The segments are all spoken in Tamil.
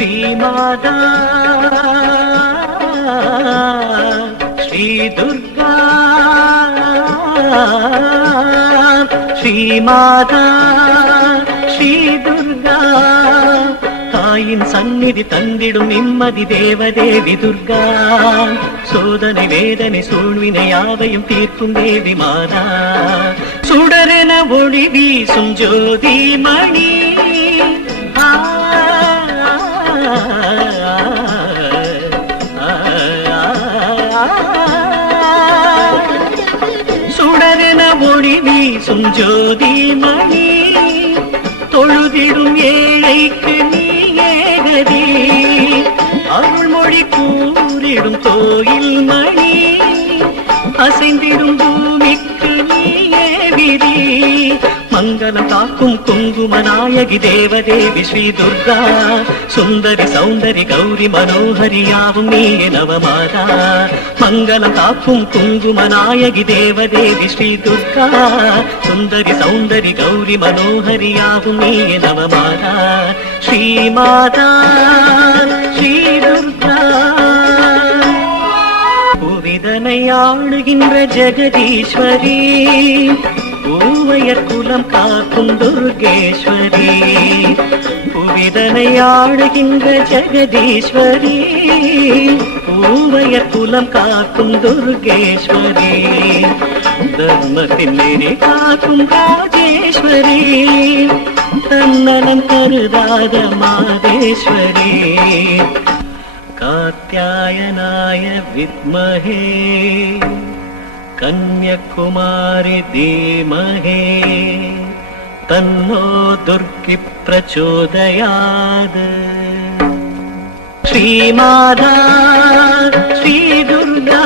ஸ்ரீமாதா ஸ்ரீ துர்கா ஸ்ரீமாதா ஸ்ரீ துர்கா தாயின் சந்நிதி தந்திடும் நிம்மதி தேவதேவி துர்கா சோதனை வேதனை சூழ்வினை யாவையும் தீர்க்கும் தேவி மாதா சுடரென ஒளி வீசும் ஜோதி மணி சுடரென ஒளி வீசும் ஜோதி மணி தொழுதிடும் ஏழைக்கு நீ ஏகதி அருள்மொழி கூறிடும் கோயில் மணி அசைந்திடும் பூமிக்கு நீயே விதி மங்களம் காக்கும் குங்கும நாயகி தேவதேவி ஸ்ரீ துர்கா சுந்தரி சௌந்தரி கௌரி மனோஹரி யாவும் நீயே நவமாதா மங்களம் காக்கும் குங்கும நாயகி தேவதேவி ஸ்ரீ துர்கா சுந்தரி சௌந்தரி கௌரி மனோஹரி யாவும் நீயே நவமாதா ஸ்ரீமாதா ஸ்ரீ துர்கா புவிதனை ஆளுகின்ற ஜெகதீஸ்வரி பூவையர் குலம் காக்கும் துர்கேஸ்வரி புவிதனை ஆளுகின்ற ஜெகதீஸ்வரி பூவையர் குலம் காக்கும் துர்கேஸ்வரி தர்மத்தின் நெறி காக்கும் ராஜேஸ்வரி தன்னலம் கருதாத மாதேஸ்வரி कात्यायनाय विद्महे कन्याकुमारी धीमहि तन्नो दुर्गी प्रचोदयात् श्रीमाता श्री दुर्गा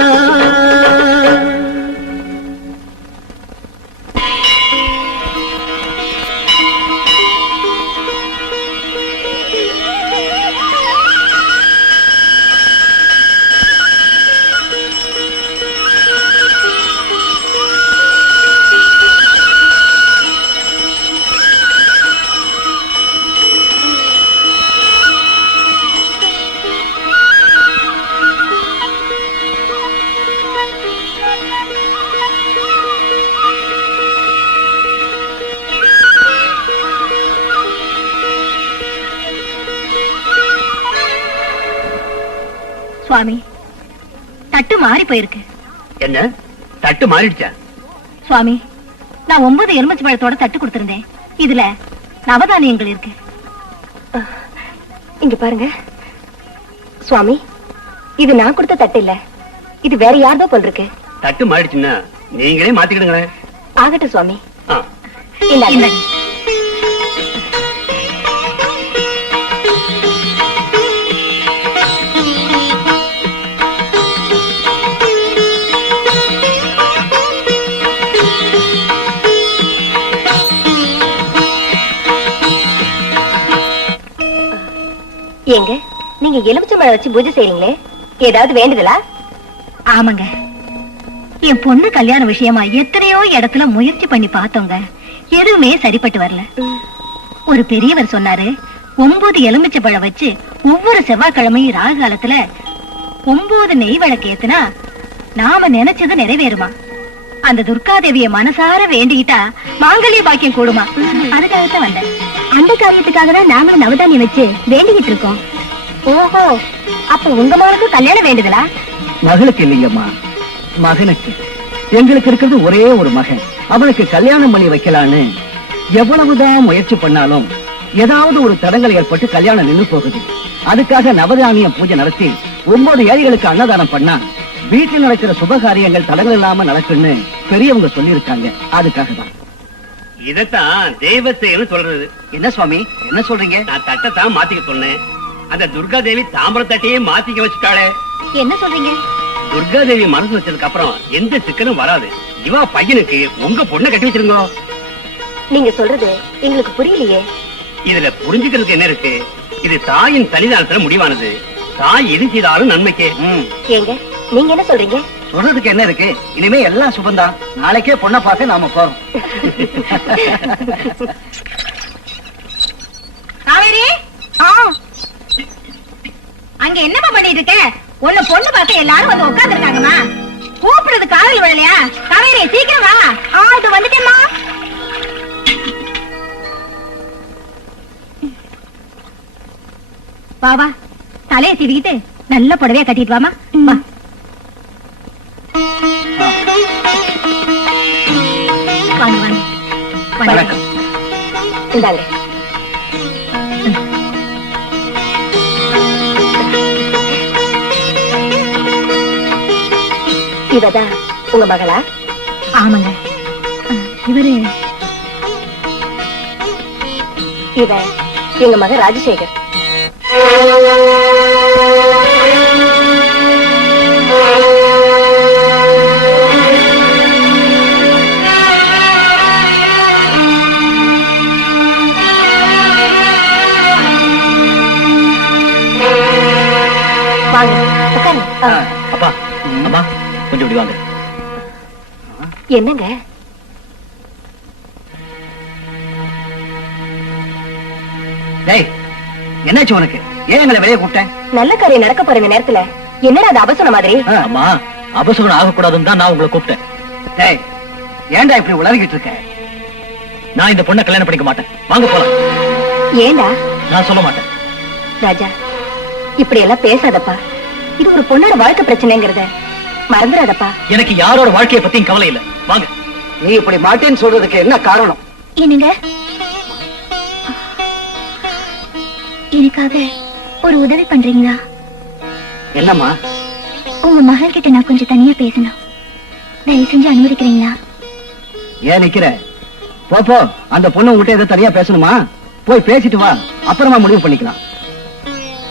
சுவாமி தட்டு மாறி போயிருக்கு. என்ன தட்டு மாறிடுச்சா? சுவாமி நான் 9 எலுமிச்சை பழத்தோட தட்டு கொடுத்திருந்தேன். இதுல நவதானியங்கள் இருக்கு. இங்க பாருங்க சுவாமி, இது நான் கொடுத்த தட்டு இல்ல, இது வேற யார்தோ போல் இருக்கு. தட்டு மாறிடுச்சுன்னா நீங்களே மாத்திக்கிடுங்களேன். ஆகட்டும் சுவாமி. இல்ல ஏங்க நீங்க எலுமிச்சை மழை வச்சு பூஜை செய்றீங்களே, ஏதாவது வேண்டுதலா? ஆமாங்க, என் பொண்ணு கல்யாண விஷயமா எத்தனையோ இடத்துல முயற்சி பண்ணி பார்த்தோங்க, எதுவுமே சரிப்பட்டு வரல. ஒரு பெரியவர் சொன்னாரு, 9 எலுமிச்சை பழம் வச்சு ஒவ்வொரு செவ்வாய்க்கிழமையும் ராகு காலத்துல 9 நெய் விளக்கு ஏத்துனா நாம நினைச்சது நிறைவேறுமா. அந்த துர்காதேவிய மனசார வேண்டிக்கிட்டா மாங்கல்ய பாக்கியம் கூடுமா. அதுக்காகத்தான் வந்தேன். அந்த காரியத்துக்காக தான் நாம நவதானியம் வச்சு வேண்டிக்கிட்டு இருக்கோம். ஓஹோ, அப்ப உங்க மகளுக்கு கல்யாணம் வேண்டுதலா? மகளுக்கு இல்லையம்மா, மகனுக்கு. எங்களுக்கு இருக்கிறது ஒரே ஒரு மகன், அவனுக்கு கல்யாணம் பண்ணி வைக்கலான்னு எவ்வளவுதான் முயற்சி பண்ணாலும் ஏதாவது ஒரு தடங்கள் ஏற்பட்டு கல்யாணம் நின்று போகுது. அதுக்காக நவதானிய பூஜை நடத்தி 9 ஏழைகளுக்கு அன்னதானம் பண்ணா வீட்டில் நடக்கிற சுபகாரியங்கள் தடங்கள் இல்லாம நடக்குன்னு பெரியவங்க சொல்லி இருக்காங்க. அதுக்காக தான். இதத்தான் தெய்வ செயல்னு சொல்றது. என்ன சுவாமி, என்ன சொல்றீங்க? நான் தட்டத்தான் மாத்திக்க சொன்னேன். அந்த துர்கா தேவி தாமிர தட்டையே மாத்திக்க வச்சுட்டாளே. என்ன சொல்றீங்க? துர்கா தேவி மனசு வச்சதுக்கு அப்புறம் எந்த சிக்கலும் வராது. இவா பையனுக்கு உங்க பொண்ணை கட்டி வச்சிருங்க. நீங்க சொல்றது எங்களுக்கு புரியலையே. இதுல புரிஞ்சுக்கிறதுக்கு என்ன இருக்கு? இது தாயின் சன்னிதானத்துல முடிவானது. தாய் எது செய்தாலும் நன்மைக்கே. ஏங்க நீங்க என்ன சொல்றீங்க? சொல்றதுக்கு என்ன இருக்கு? இனிமே எல்லாம் சுபந்தான். நாளைக்கே பொண்ணை பார்க்க நாம போறோம். அங்க என்னமா பண்ணிட்டு இருக்க? உன்னை பொண்ணு பார்க்க எல்லாரும் வந்து உட்கார்ந்து இருக்காங்கம்மா. கூப்பிடுறது காதல் விழலையா? காவேரி சீக்கிரம் வா. இது வந்துட்டேம்மா. வா வா, தலையை சீவிக்கிட்டு நல்ல புடவையா கட்டிட்டு வாமா. வா. வாங்க வாங்க. வணக்கம். இந்தாங்க. இவதான் உங்க மகளா? ஆமாங்க. இவரு இவ எங்க மகன் ராஜசேகர். வாங்க உட்காருங்க. அப்பா அம்மா கொஞ்சம் இப்படி வாங்க. என்னங்க? டேய், என்னாச்சு உனக்கு? ஏன் எங்களை வெளியே கூப்பிட்டேன்? நல்ல காரியம் நடக்க போற இந்த நேரத்துல என்னடா அது அவசர மாதிரி? அம்மா, அபசகுணம் ஆகக்கூடாதுன்னு தான் நான் உங்களை கூப்பிட்டேன். டேய், ஏன்டா இப்படி உளறிக்கிட்டு இருக்க? நான் இந்த பொண்ணை கல்யாணம் பண்ணிக்க மாட்டேன். வாங்க போலாம். ஏண்டா? நான் சொல்ல மாட்டேன். ராஜா, இப்படி எல்லாம் பேசாதப்பா. இது ஒரு பொண்ணோட வாழ்க்கை பிரச்சனைங்கிறத மறந்துடாதப்பா. எனக்கு யாரோட வாழ்க்கையை பத்தியும் கவலை இல்ல. வாங்க. நீ இப்படி மாட்டேன்னு சொல்றதுக்கு என்ன காரணம்? என்னங்க, எனக்காக ஒரு உதவி பண்றீங்களா? என்னம்மா? உங்க மகன் கிட்ட நான் கொஞ்சம் தனியா பேசணும். தயவு செஞ்சு அனுமதிக்கிறீங்களா? ஏன் நிக்கிற? போ போ. அந்த பொண்ணு உங்ககிட்ட ஏதோ தனியா பேசணுமா? போய் பேசிட்டு வா, அப்புறமா முடிவு பண்ணிக்கலாம்.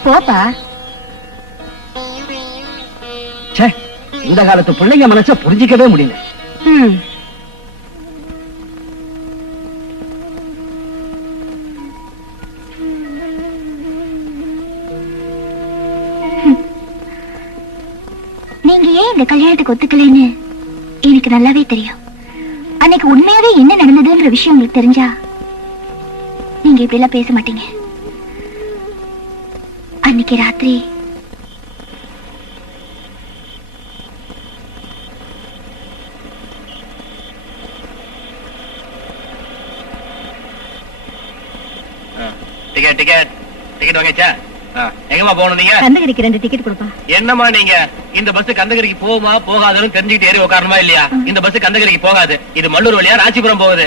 போப்பா. ச்சே, இந்த காலத்து பிள்ளைங்க மனச புரிஞ்சிக்கவே முடியல. நீங்க ஏன் இந்த கல்யாணத்துக்கு ஒத்துக்கலைன்னு எனக்கு நல்லாவே தெரியும். அன்னைக்கு உண்மையாவே என்ன நடந்ததுன்ற விஷயம் உங்களுக்கு தெரிஞ்சா நீங்க இப்படி எல்லாம் பேச மாட்டீங்க. அன்னைக்கு ராத்திரி டிக்கெட் டிக்கெட் டிக்கெட் வாங்கிச்சா? எங்கம்மா போகணும் நீங்க? கந்தகிரிக்கு 2 டிக்கெட் கொடுப்பா. என்னம்மா நீங்க இந்த பஸ் கந்தகிரிக்கு போகுமா போகாதுன்னு தெரிஞ்சுக்கிட்டு ஏறி உட்காரணுமா இல்லையா? இந்த பஸ் கந்தகிரிக்கு போகாது. இது மல்லூர் வழியா ராசிபுரம் போகுது.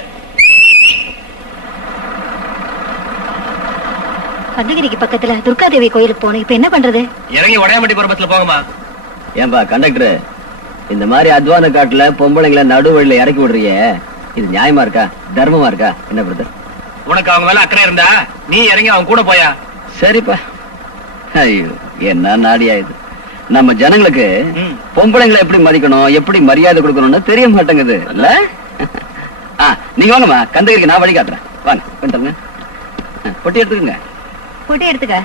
கந்தகிரிக்கு பக்கத்துல துர்காதேவி கோயிலுக்கு போகணும். இப்ப என்ன பண்றது? இறங்கி உடையாமட்டி போற பஸ்ல போங்கம்மா. ஏன்பா கண்டக்டர், இந்த மாதிரி அத்வான காட்டுல பொம்பளைங்களை நடுவழியில இறக்கி விடுறீங்க, இது நியாயமா இருக்கா? தர்மமா இருக்கா? என்ன பிரதர்? உனக்கு அவங்க மேல அக்கறை இருந்தா நீ இறங்கி அவங்க கூட போயா? சரிப்பா. ஐயோ, என்ன நாடியா இது? நம்ம ஜனங்களுக்கு பொம்பளைங்களை எப்படி மதிக்கணும், எப்படி மரியாதை கொடுக்கணும்னு தெரிய மாட்டேங்குது இல்ல? நீங்க வாங்கம்மா, கந்தகிரிக்கு நான் வழி காட்டுறேன். வாங்க, வந்துருங்க. பொட்டி எடுத்துக்கங்க. போட்டு எடுத்துக்க.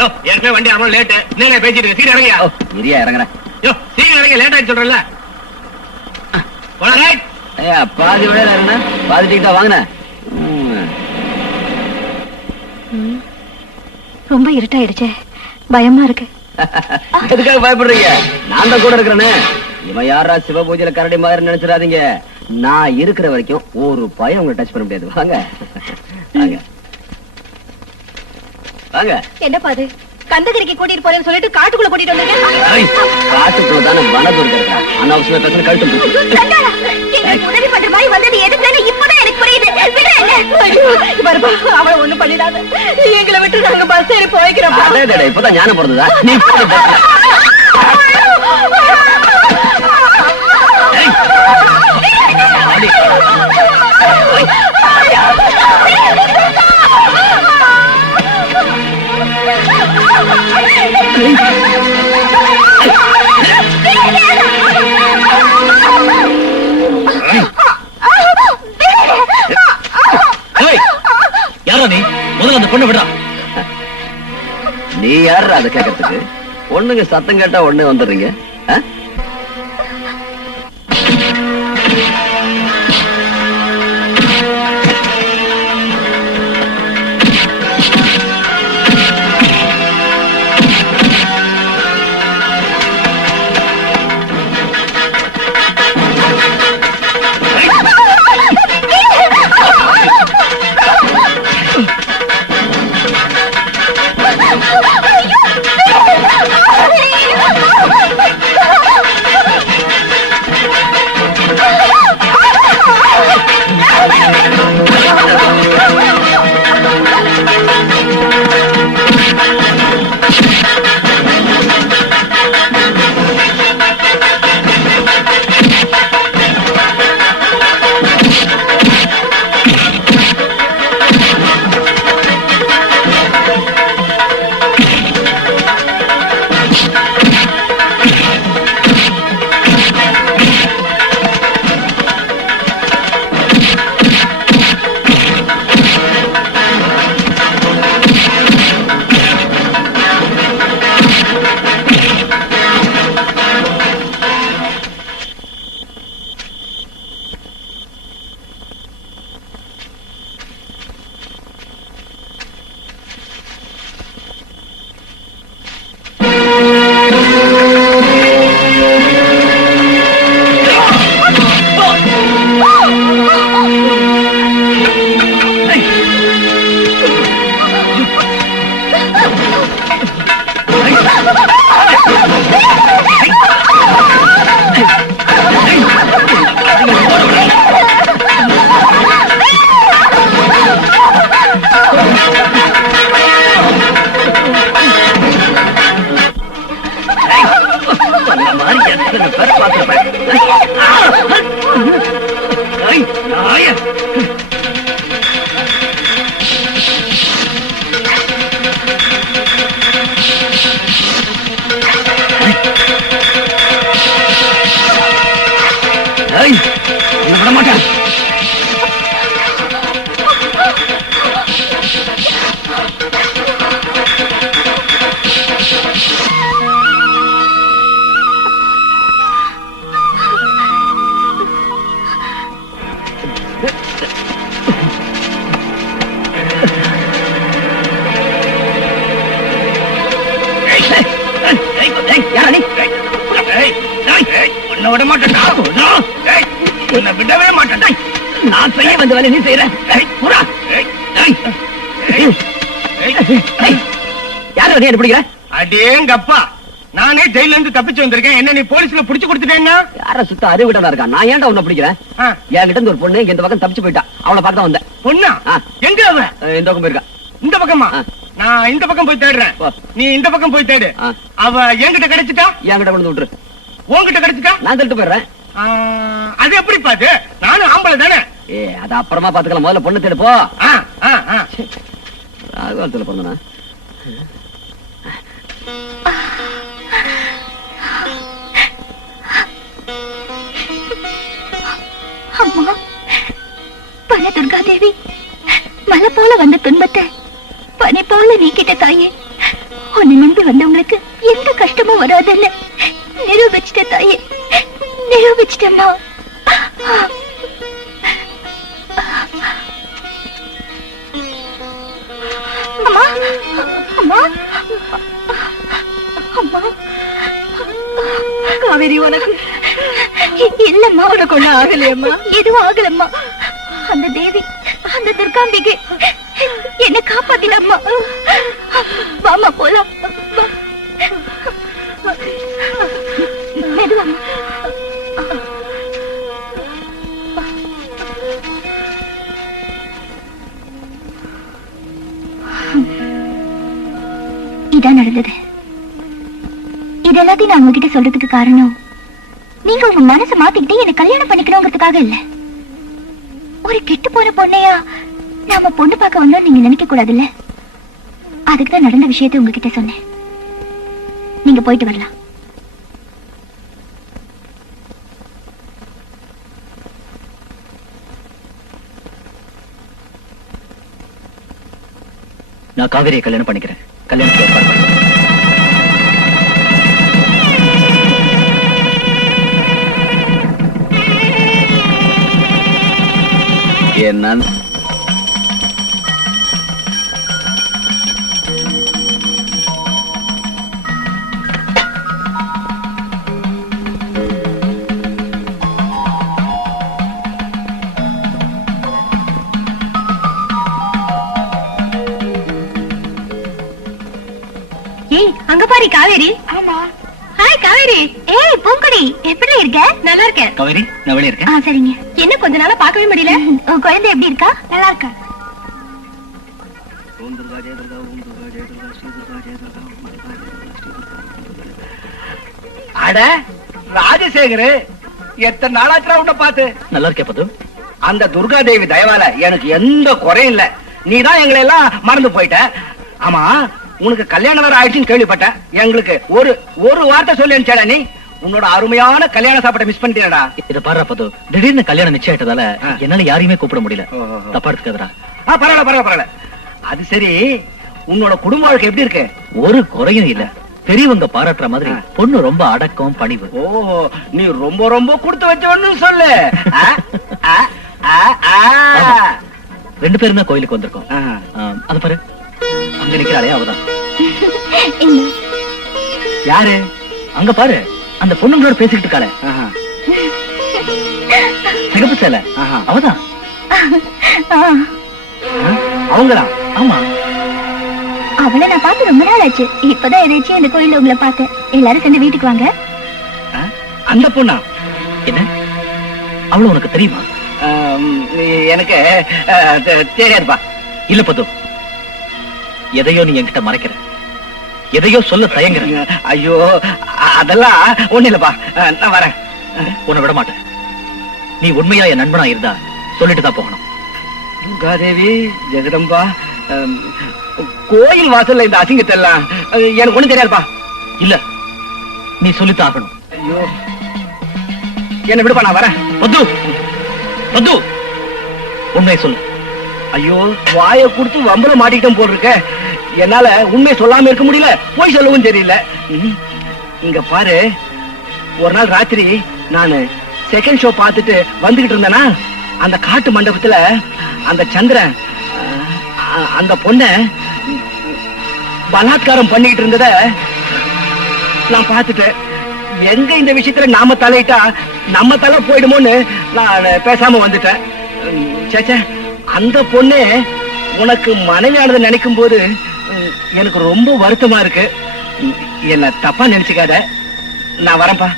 யோ, ஏற்கனவே வண்டி அவ்வளவு லேட்டு. நீங்க பேசிட்டு இருக்க. சீக்கிரம் இறங்கியா? இரியா இறங்குறேன். யோ, சீக்கிரம் இறங்க. லேட் ஆயிடுச்சு சொல்றேன்ல. பாதி விளையாட இருந்தா பாதி டிக்கெட்டா வாங்கினேன். ரொம்ப இருட்டாயிடுச்சே, பயமா இருக்கு. எதுக்காக பயப்படுறீங்க? நான் தான் கூட இருக்கிறேனே. இவன் யாரா சிவ பூஜையில கரடி மாதிரி நினைச்சிடாதீங்க. நான் இருக்கிற வரைக்கும் ஒரு பயம் உங்களை டச் பண்ண முடியாது. வாங்க வாங்க வாங்க. என்னப்பா அது? கந்தகிரிக்கு கூட்டிட்டு போறேன்னு சொல்லிட்டு காட்டுக்குள்ள கூட்டிட்டு வந்திருக்கேன். காட்டுக்குள்ள தானே வனதுர்கா இருக்கா. அனாவசியமா பேசுற கழுத்து உதவி பண்ற மாதிரி வந்தது எதுக்குன்னு இப்பதான் எனக்கு புரியுது. அவளை ஒண்ணு பண்ணிடாத. எங்களை விட்டு நாங்க பஸ் ஏறி போய்க்கிறோம். இப்பதான் ஞானம் பிறந்ததா? நீ யாரா நீ? முதல்ல அந்த பொண்ணு விடா. நீ யாரு அதை கேட்கறதுக்கு? பொண்ணுங்க சத்தம் கேட்டா ஒண்ணு வந்துடுறீங்க. யாரா நீ? உன்னை விட மாட்டேன்டா. உன்னை விடவே மாட்டேன்டா. நான் செய்ய வந்த வேலை நீ செய்யற. யாரா நீ என்ன பிடிக்கிற? அடேங்கப்பா, நானே ஜெயில இருந்து தப்பிச்சு வந்திருக்கேன். என்ன நீ போலீஸ்ல புடிச்சு கொடுத்துட்டேன்னா? யார சுத்த அறிவிட்டா இருக்கா? நான் ஏன்டா உன்னை பிடிக்கிறேன்? என்கிட்ட இருந்து ஒரு பொண்ணு இந்த பக்கம் தப்பிச்சு போயிட்டா. அவளை பார்க்க தான் வந்தேன். பொண்ணா? எங்க அவ? இந்த பக்கம் போயிருக்கா. இந்த பக்கமா? நான் இந்த பக்கம் போய் தேடுறேன். நீ இந்த பக்கம் போய் தேடு. அவ என்கிட்ட கிடைச்சிட்டா? என்கிட்ட கொண்டு விட்டுரு. உன்கிட்ட கிடைச்சிட்டா? நான் தள்ளிட்டு போயிடுறேன். அது எப்படி பாத்து? நானும் ஆம்பளை தானே. அது அப்புறமா பாத்துக்கலாம். முதல்ல பொண்ணு தேடு போ. ராகவத்துல பொண்ணுனா அம்மா, பல துர்காதேவி, மலை போல வந்த துன்பத்தை பனி போல நீக்கிட்ட தாயே. உன்னை நம்பி வந்தவங்களுக்கு எந்த கஷ்டமும் வராதுன்னு நிரூபிச்சிட்ட தாயே, நிரூபிச்சிட்டம்மா. அம்மா, அம்மா, அம்மா. காவேரி, உனக்கு இல்லம்மா, உனக்கு ஒண்ணு ஆகலையம்மா. எதுவும் ஆகலம்மா. அந்த தேவி, அந்த துர்காம்பிகை என்ன காப்பாத்திடம்மா. வாமா போலாம். மெதுவாமா. இதான் நடந்தது. இது எல்லாத்தையும் நான் உங்ககிட்ட சொல்றதுக்கு காரணம், நீங்க உங்க மனசை மாத்திக்கிட்டு என்ன கல்யாணம் பண்ணிக்கணுங்கிறதுக்காக இல்ல. ஒரு கெட்டு போன பொண்ணையா நாம பொண்ணு பார்க்க வந்தோம் நீங்க நினைக்க கூடாதுல்ல. அதுக்குதான் நடந்த விஷயத்தை உங்ககிட்ட சொன்னேன். நீங்க போயிட்டு வரலாம். நான் காவேரியை கல்யாணம் பண்ணிக்கிறேன். கல்யாணத்துக்கு ஏற்பாடு பண்ணு. என்ன அங்க பாரு காவேரி. ஹாய் காவேரி. ஏய் பூங்குடி, எப்படி இருக்க? நல்லா இருக்கேன் காவேரி, நான் வெளியே இருக்கேன். சரிங்க. என்ன கொஞ்ச நாளா பார்க்கவே முடியல. உன் குழந்தை எப்படி இருக்கா? நல்லா இருக்கா? அட ராஜசேகர், எத்தனை நாளாச்சுடா உன்னை பார்த்து. நல்லா இருக்கே பது. அந்த துர்காதேவி தயவால எனக்கு எந்த குறையும் இல்ல. நீதான் எங்களை எல்லாம் மறந்து போயிட்ட. ஆமா, உனக்கு கல்யாணம் வேற ஆயிடுச்சுன்னு கேள்விப்பட்டேன். எங்களுக்கு ஒரு வார்த்தை சொல்லி அனுப்பிச்சா நீ? உன்னோட அருமையான கல்யாண சாப்பாட்டை மிஸ் பண்ணிட்டேடா. இத பாரு பது, திடீர்னு கல்யாணம் நிச்சயிட்டதால என்னால யாரையுமே கூப்பிட முடியல. தப்பா எடுத்துக்காதடா. பரவாயில்ல. அது சரி, உன்னோட குடும்ப வாழ்க்கை எப்படி இருக்கு? ஒரு குறையும் இல்ல. பெரியவங்க பாராட்டுற மாதிரி பொண்ணு ரொம்ப அடக்கம், பணிவு. ஓ, நீ ரொம்ப ரொம்ப கொடுத்து வச்சவன்னு சொல்லு. ரெண்டு பேருமே கோயிலுக்கு வந்திருக்கோம். அது பாரு, அங்க நிக்கிறாளே அவதான். யாரு? அங்க பாரு, அந்த பொண்ணுங்களோட பேசிக்கிட்டு இருக்காளே, சிகப்பு சேலை, அவதான். அவங்களா? ஆமா. அவளை நான் பார்த்து ரொம்ப நாள் ஆச்சு. இப்பதான் எதாச்சும் இந்த கோயில்ல உங்களை பார்த்தேன். எல்லாரும் சேர்ந்து வீட்டுக்கு வாங்க. அந்த பொண்ணா? என்ன, அவள உனக்கு தெரியுமா? எனக்கு தெரியாதுப்பா. இல்ல பது, எதையோ நீ என்கிட்ட மறைக்கிற, எதையோ சொல்ல தயங்குற. ஐயோ, அதெல்லாம் ஒண்ணு இல்லப்பா. நான் வரேன். உன்னை விட மாட்டேன். நீ உண்மையா என் நண்பனா இருந்தா சொல்லிட்டு தான் போகணும். துர்காதேவி, ஜெகதம்பா, கோயில் வாசல்ல இந்த அசிங்கத்தை எல்லாம் எனக்கு ஒண்ணும் தெரியாதுப்பா. இல்ல, நீ சொல்லித்தான் ஆகணும். ஐயோ, என்ன விடுப்பா, நான் வரேன். பத்து, பத்து, உண்மையை சொல்லு. ஐயோ, வாயை கொடுத்து வம்பல மாட்டிக்கிட்டோம் போல் இருக்க. என்னால உண்மையை சொல்லாம இருக்க முடியல, போய் சொல்லவும் தெரியல. இங்க பாரு, ஒரு நாள் ராத்திரி நானு செகண்ட் ஷோ பார்த்துட்டு வந்துகிட்டு இருந்தேனா, அந்த காட்டு மண்டபத்துல அந்த சந்திரன் அந்த பொண்ண பலாத்காரம் பண்ணிக்கிட்டு இருந்தத நான் பார்த்துட்டேன். எங்க இந்த விஷயத்துல நாம தலையிட்டா நம்ம தலை போயிடுமோன்னு நான் பேசாம வந்துட்டேன். சேச்சே, அந்த பொண்ணு உனக்கு மனைவியானதை நினைக்கும் போது எனக்கு ரொம்ப வருத்தமா இருக்கு. என்ன தப்பா நினைச்சுக்காத, நான் வரேன்ப்பா.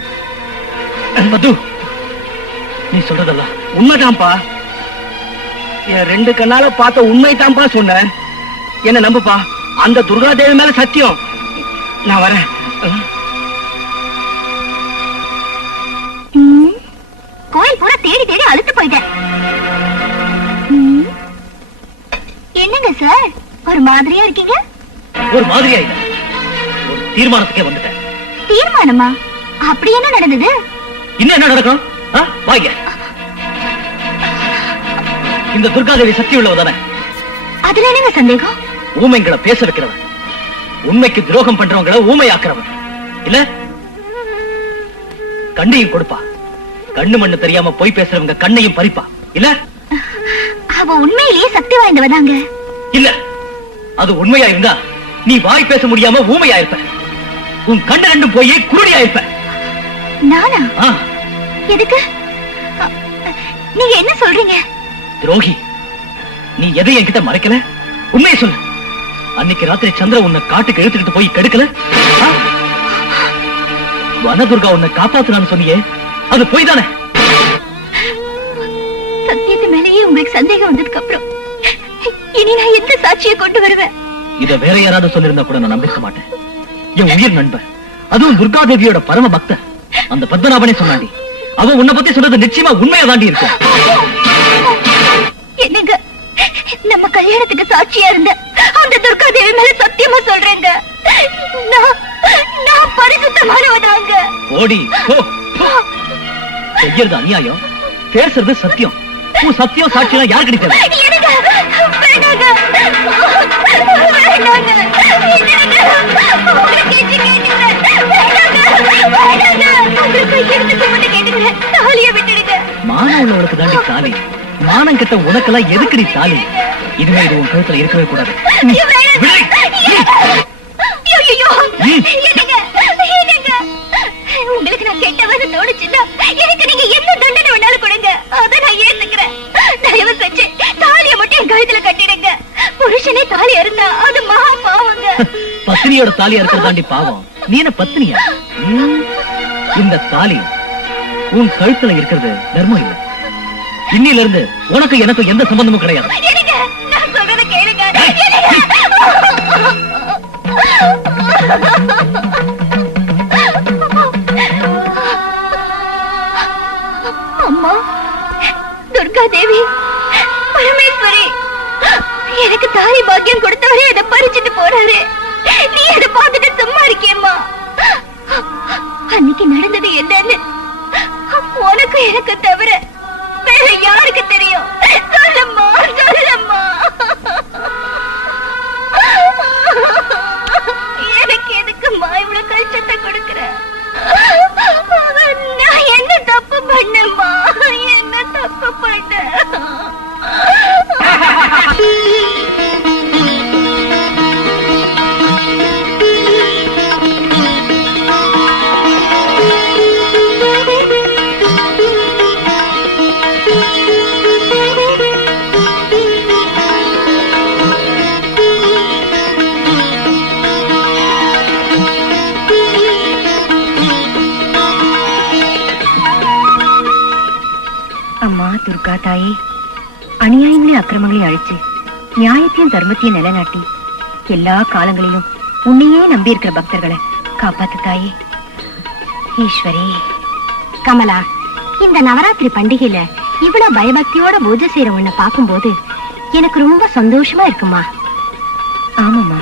மது, நீ சொல்றதெல்லாம் உண்மைதான்ப்பா. என் 2 கண்ணால பார்த்த உண்மைதான்ப்பா சொன்னேன். என்ன நம்புப்பா, அந்த துர்காதேவி மேல சத்தியம். நான் வரேன். கோயில் பூரா தேடி தேடி அழுத்து போயிட்டேன். என்னங்க சார் ஒரு மாதிரியா இருக்கீங்க? ஒரு மாதிரியா இல்ல, ஒரு தீர்மானத்துக்கே வந்துட்டேன். தீர்மானமா? அப்படி என்ன நடந்தது? இன்னும் என்ன நடக்கும்? வாங்க. இந்த துர்காதேவி சக்தி உள்ளவ தானே? அதுல என்னங்க சந்தேகம்? ஊமைங்களை பேச வைக்கிறவன், உண்மைக்கு துரோகம் பண்றவங்களை ஊமையாக்குறவன் இல்ல. கண்ணையும் கொடுப்பா, கண்ணு மண்ணு தெரியாம போய் பேசுறவங்க கண்ணையும் பறிப்பா இல்ல. அவ உண்மையிலேயே சக்தி வாய்ந்தவதாங்க. இல்ல, அது உண்மையா இருந்தா நீ வாய் பேச முடியாம ஊமையா இருப்ப. உன் கண்ணு ரெண்டும் போய் குருடியா இருப்ப. நானா? எதுக்கு? நீங்க என்ன சொல்றீங்க? துரோகி, நீ எதை என்கிட்ட மறைக்கல? உண்மையை சொல்லு. அன்னைக்கு ராத்திரி சந்திர உன்னை காட்டுக்கு இழுத்துக்கிட்டு போய் கெடுக்கல? வனதுர்கா உன்னை காப்பாத்துறான்னு சொன்னியே, அது போய் தானே? சத்தியத்து மேலேயே உங்களுக்கு சந்தேகம் வந்ததுக்கு அப்புறம் இனி நான் எந்த சாட்சியை கொண்டு வருவேன்? இத வேற யாராவது சொல்லிருந்தா கூட நான் நம்பிக்க மாட்டேன். என் உயிர் நண்பர், அதுவும் துர்காதேவியோட பரம பக்தர் அந்த பத்மநாபனே சொன்னாண்டி. அவன் உன்னை பத்தி சொல்றது நிச்சயமா உண்மையா தாண்டி இருக்கும். என்னங்க, நம்ம கல்யாணத்துக்கு சாட்சியா இருந்த அந்த துர்காதேவி மேல சத்தியமா சொல்றேங்க, நான் பரிசுத்தமானவதாங்க. ஓடி போ. செய்யறது அநியாயம், பேசுறது சத்தியம். உன் சத்தியம் சாட்சியம் யாரு கிடைக்காது. மானம் உள்ளவளுக்கு தாண்டி தாலி, மானம் கெட்ட உனக்கெல்லாம் எதுக்குடி தாலி? இனிமே இது உன் கழுத்துல இருக்கவே கூடாது. உங்களுக்கு நான் கெட்டவன்னு தோணுச்சுன்னா எனக்கு நீங்க என்ன தண்டனை வேணாலும் கொடுங்க, அதை நான் ஏத்துக்கிறேன். தயவு செஞ்சு தாலியை மட்டும் என் கழுத்துல கட்டிடுங்க. புருஷனே தாலி இருந்தா அது மகா பாவங்க. பத்தினியோட தாலியா இருக்கிறதாண்டி பாவம். நீ என்ன பத்தினியா? இந்த தாலி உன் கழுத்துல இருக்கிறது தர்மம் இல்ல. இன்னில இருந்து உனக்கு எனக்கு எந்த சம்பந்தமும் கிடையாது. நான் சொல்றத கேளுங்க. அம்மா, துர்காதேவி, பரமேஸ்வரி, எனக்கு தாலி பாக்கியம் கொடுத்தவரே அதை பறிச்சுட்டு போறாரு. நீ அதை பார்த்துட்டு சும்மா இருக்கியம்மா? அன்னைக்கு நடந்தது என்னன்னு உனக்கு எனக்கு தவிர வேற யாருக்கு தெரியும்? சொல்லம்மா, சொல்லம்மா. எனக்கு எதுக்கும்மா இவ்வளவு கஷ்டத்தை கொடுக்கிற? நான் என்ன தப்பு பண்ணம்மா? என்ன தப்பு பண்ண? அம்மா துர்கா தாயே, அநியாயங்களையும் அக்கிரமங்களையும் அழிச்சு நியாயத்தையும் தர்மத்தையும் நிலைநாட்டி எல்லா காலங்களிலும் உன்னையே நம்பி இருக்கிற பக்தர்களை காப்பாத்து தாயே. ஈஸ்வரி. கமலா, இந்த நவராத்திரி பண்டிகையில இவ்வளவு பயபக்தியோட பூஜை செய்யற உன்னை பார்க்கும்போது எனக்கு ரொம்ப சந்தோஷமா இருக்குமா? ஆமாம்மா,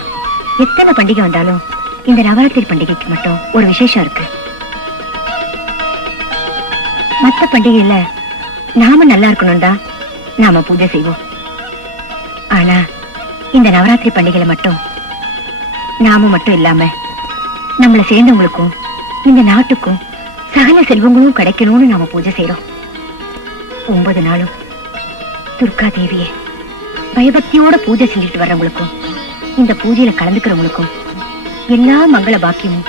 எத்தனை பண்டிகை வந்தாலும் இந்த நவராத்திரி பண்டிகைக்கு மட்டும் ஒரு விசேஷம் இருக்கு. மத்த பண்டிகையில நாம நல்லா இருக்கணும் தான் நாம பூஜை செய்வோம். ஆனா இந்த நவராத்திரி பண்டிகையில மட்டும் நாம மட்டும் இல்லாம நம்மளை சேர்ந்தவங்களுக்கும் இந்த நாட்டுக்கும் சகல செல்வங்களும் கிடைக்கணும்னு நாம பூஜை செய்யறோம். 9 நாளும் துர்கா தேவியே பயபக்தியோட பூஜை செஞ்சுட்டு வர்றவங்களுக்கும் இந்த பூஜையில கலந்துக்கிறவங்களுக்கும் எல்லா மங்கள பாக்கியமும்